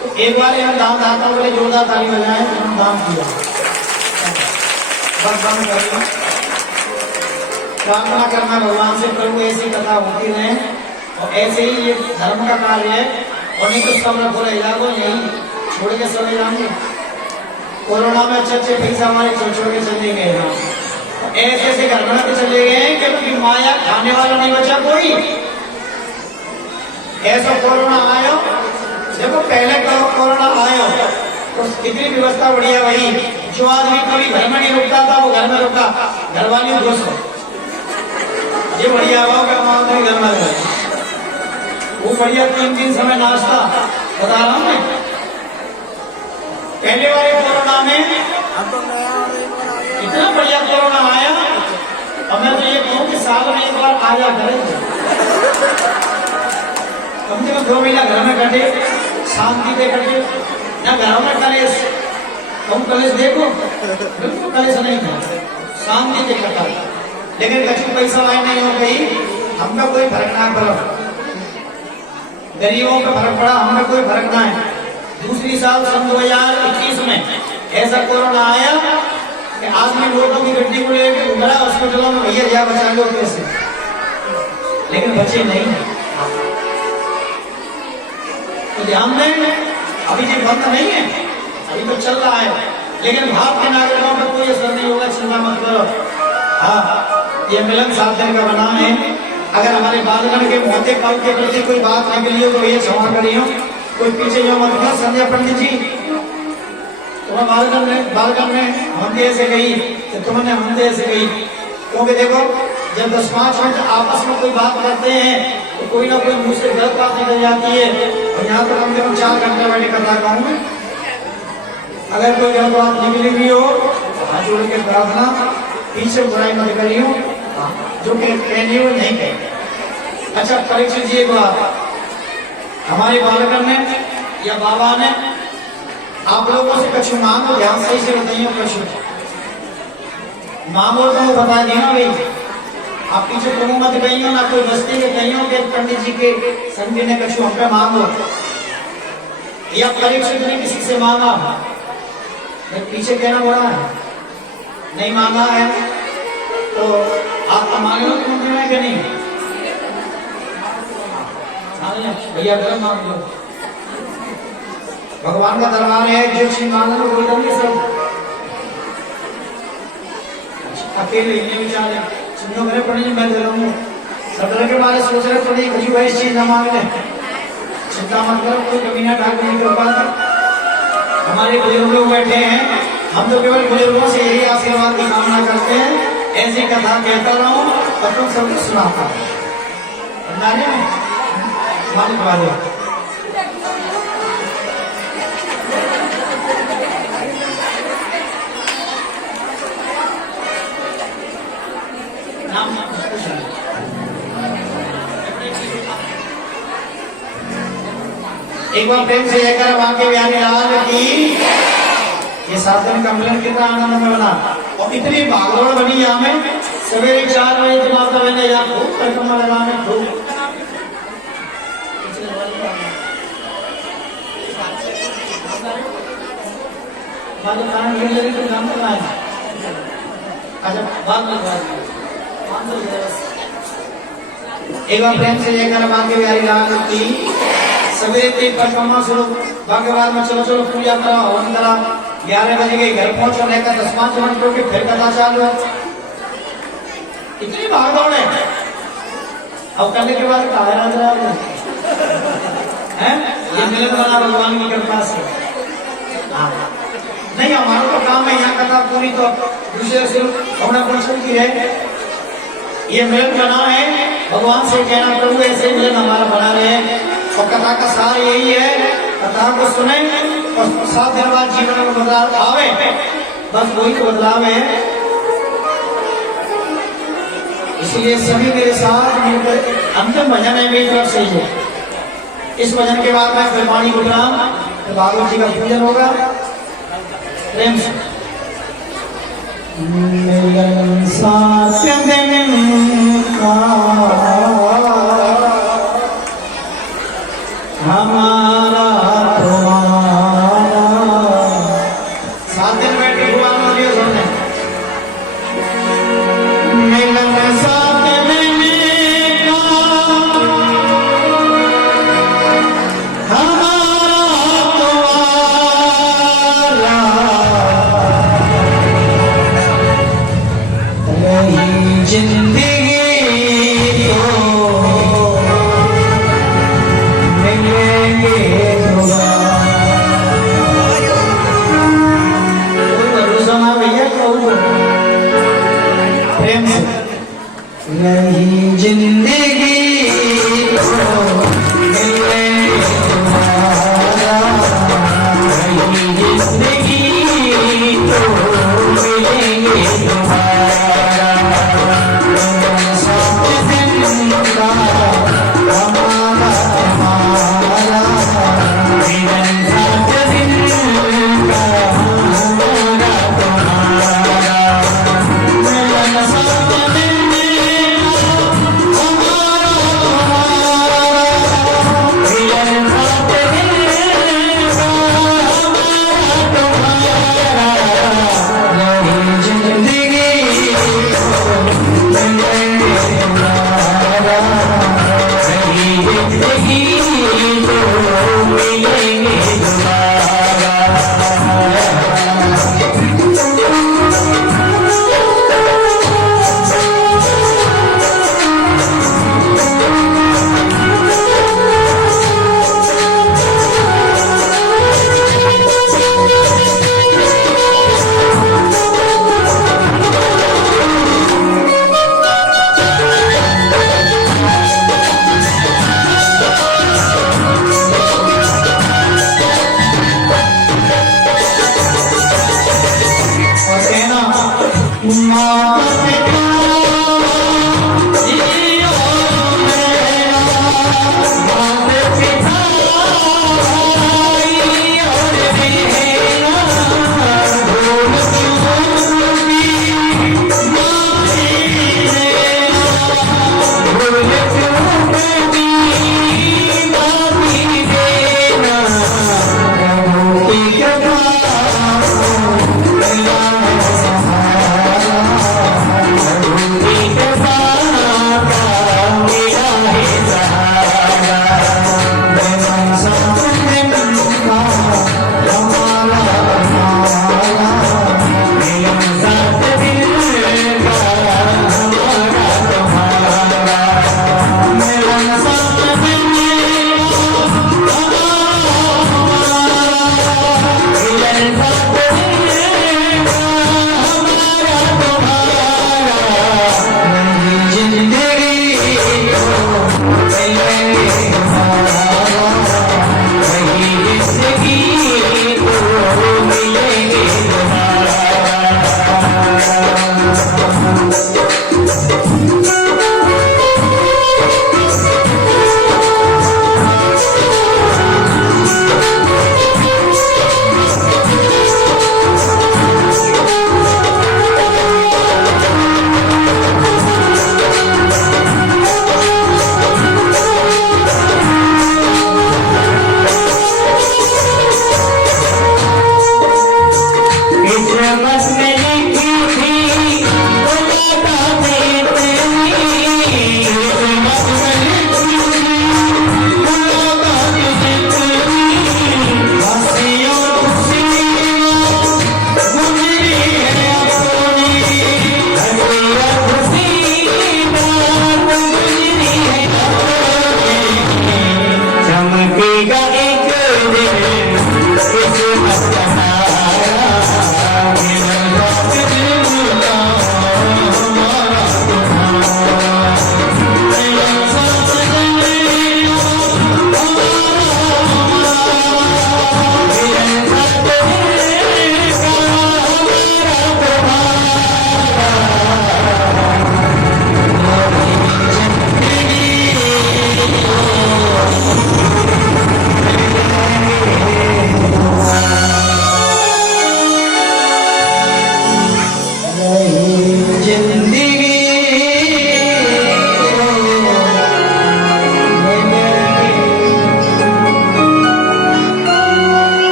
तो एक बार यहाँ दाम दाता बोले जोरदार ताली बजाए, तो हम दाम किया, बस बंद करिए। प्रार्थना करना भगवान से, प्रभु ऐसी कथा होती रहे और ऐसे ही ये धर्म का कार्य है, और नहीं तो सब रखो रह जाओ यही छोड़ के चले जाएंगे। कोरोना में अच्छे पैसा हमारे छोड़ के चले गए हैं, ऐसे ऐसे घर बना के चले गए हैं क्योंकि माया खाने वाला नहीं बचा कोई। ऐसा कोरोना आया, देखो पहले कोरोना आया तो कितनी व्यवस्था बढ़िया वही, जो आदमी कभी घर में नहीं रुकता था वो घर में रुका, घर वाली दोस्तों ये बढ़िया हुआ घर में वो बढ़िया 3 समय नाश्ता बता रहा हूँ मैं। पहले वाले कोरोना में इतना बढ़िया कोरोना आया, और मैं तो ये कहूँ कि साल में एक बार आ जा करे, कम से कम 2 महीना घर में कटे, शांति से कटे, ना घरों में कलेश। तुम कलेश देखो, बिल्कुल कलेश नहीं था, शांति से कटा। लेकिन कछु पैसा वाई नहीं हो गई, हमका कोई फर्क ना पड़ा, गरीबों का फर्क पड़ा, हमें कोई फर्क ना है। दूसरी साल सन 2021 में ऐसा कोरोना आया कि आदमी लोगों की गड्डी को लेकर उतरा हॉस्पिटलों में, भैया जा बचा लो कैसे, लेकिन बचे नहीं। तो ध्यान दें, अभी ये बंद नहीं है, अभी तो चल रहा है, लेकिन भारत के नागरिकों पर कोई असर नहीं होगा, चिंता मत करो। हाँ, ये मिलन साधन का बना है। अगर हमारे बालगण के मोहते काल के प्रति कोई बात निकली हो तो ये क्षमा करियो, कोई पीछे जो मत कर। संजय पंडित जी तुम्हें बालगण में हमदे से गई, तो तुमने हमदे से गई, क्योंकि देखो जब 10-5 मिनट आपस में कोई बात करते हैं तो कोई ना कोई मुझसे गलत बात निकल जाती है, और यहाँ तो कम से कम 4 घंटे बैठे करना कहूँ। अगर कोई गलत बात निकली भी हो हाथ जोड़ के प्रार्थना, पीछे बुराई मत करियो, जो कि कहनी हो नहीं कहे। अच्छा परीक्षित जी, एक बात हमारे बालकन ने या बाबा ने आप लोगों से कछु मांगो, ध्यान सही से बताइए, कछु मांगो तो वो बता देना भाई, आप पीछे प्रभु मत कहियो, ना कोई बस्ती के कहियो कि पंडित जी के संगी ने कछु हम पे मांगो, या परीक्षित ने किसी से मांगा, पीछे कहना बड़ा है, नहीं मांगा है तो आप मांगे लो तुम में कि नहीं, भैया गलत मांग लो, भगवान का दरबार है, जो चीज मांग लो बोल देंगे सब, अकेले इन्हें विचार सुनो मेरे पढ़ने मैं दे रहा हूँ, सत्रह के बारे सोच रहे पढ़ी कभी वही चीज न मांग ले, चिंता मत करो, कोई कमी ना ढाक नहीं कर पाता। हमारे बुजुर्ग लोग बैठे हैं, हम तो केवल बुजुर्गों से यही आशीर्वाद की कामना करते हैं, ऐसी कथा कहता रहूं और तुम सबको सुनाता मालिक एक बार प्रेम से लेकर बांके बिहारी लाल की, ये सात दिन का मिलन कितना आनंद में बना, और इतनी भागदौड़ बनी यहाँ में, सवेरे 4 बजे दिमाग मैंने यहाँ खूब परिक्रमा लगाने खूब, कारण मिल रही तो काम करना है। अच्छा बात एक बार प्रेम से लेकर बांके बिहारी लाल की, सवेरे की परिक्रमा शुरू, बाकी बाद में चलो चलो पूजा करा, हवन करा, 11 बजे के घर पहुंचो, लेकर 10 मिनट करके फिर कथा चालू है, इतनी भागदौड़ है। अब करने के बाद कहा है ये मिलन बना भगवान की कृपा से, नहीं हमारा तो काम है यहाँ कथा पूरी तो दूसरे से होना प्रश्न की है, ये मिलन बना है, भगवान से कहना प्रभु ऐसे मिलन हमारा बना रहे, और कथा का सार यही है, कथा को सुने और 7 दिन बाद जीवन में बदलाव आवे, बस वही तो बदलाव है। इसलिए सभी मेरे साथ मिलकर अंतिम भजन है मेरी तरफ से है, इस भजन के बाद मैं फिर वाणी गुणराम तो भागवत जी का पूजन होगा प्रेम से। मिलन साथ दिन का हमारा तुम्हारा, 7 दिन बैठे हुआ मुझे सुनने, मिलन साथ दिन का हमारा तुम्हारा, रही जिंदगी नहीं जिंदगी हमारा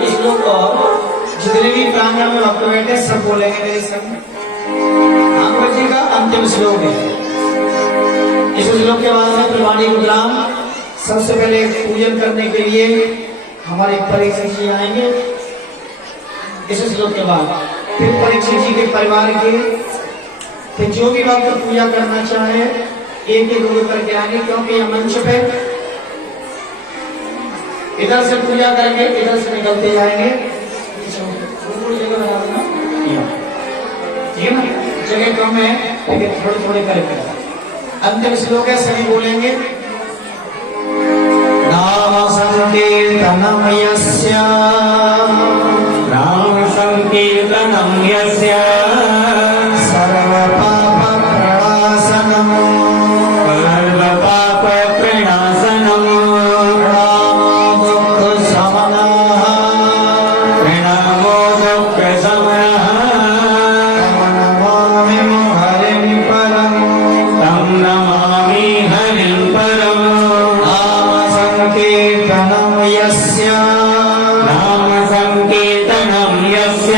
एक श्लोक और जितने भी प्रांगण में भक्त बैठे सब बोलेंगे मेरे संग। भागवत जी का अंतिम श्लोक है। इस श्लोक के बाद में प्रवाणी रुद्राम सबसे पहले पूजन करने के लिए हमारे परीक्षित जी आएंगे। इस श्लोक के बाद फिर परीक्षित जी के परिवार के फिर जो भी भक्त पूजा करना चाहे एक एक दो करके आएंगे, क्योंकि यह मंच पे इधर से पूजा करके इधर से निकलते जाएंगे। ठीक है ना, जगह कम है लेकिन थोड़े थोड़े करके। अंतिम श्लोक है, सभी बोलेंगे। नाम संकीर्तनम यस्य नाम संकीर्तनं यस्य सर्व पाप प्रणाशनम सर्व पाप प्रणाशनं प्रणामो दुःख शमनः प्रणामो दुःख शमनः नमामि हरिं परम् तं नमामि हरिं परम् नाम संकीर्तनम यस्य नाम संकीर्तनं यस्य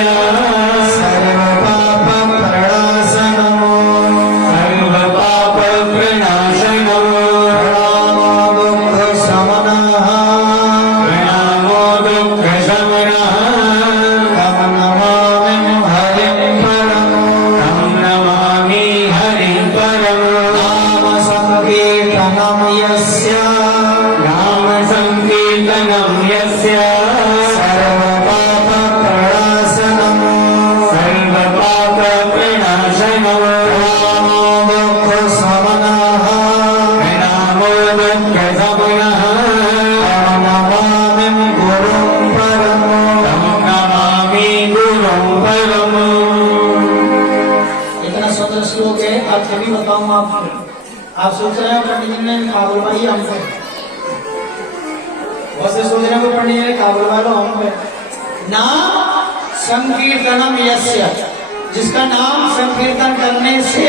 सर्व पाप प्रणाशनम सर्व पाप प्रणाशनं प्रणामो दुःख शमनः प्रणामो दुःख शमनः तं नमामि हरिं परम् तं नमामि हरिं परम् नाम संकीर्तनम यस्य नाम संकीर्तनं यस्य सर्व पाप प्रणाशनम सर्व पाप प्रणाशनं प्रणामो दुःख शमनः प्रणामो दुःख शमनः तं नमामि गुरुं परम् तं नमामि गुरुं परम्। इतना सुंदर श्लोक है। अब सभी बताऊं आपको, आप सोच रहे हो पंडित जी ने कहा बुलवाई हमको, बहुत से सोच रहे हो पंडित जी ने कहा बुलवा लो हमको। नाम संकीर्तनम यस्य, जिसका नाम संकीर्तन करने से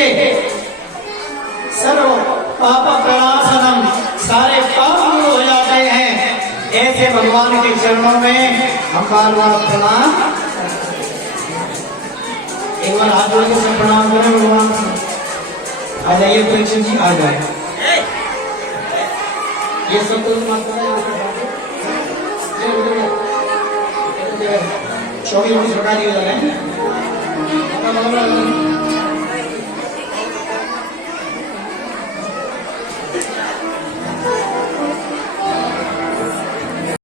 सर्व पाप प्रणाशनम, सारे पाप दूर हो जाते हैं। ऐसे भगवान के चरणों में हम बार बार प्रणाम, एक बार हाथ जोड़ के सब प्रणाम करें भगवान से। आ जाइए परीक्षित जी, आ जाए। ये सब तो मत करें, 24 छोटा नहीं हो जाए।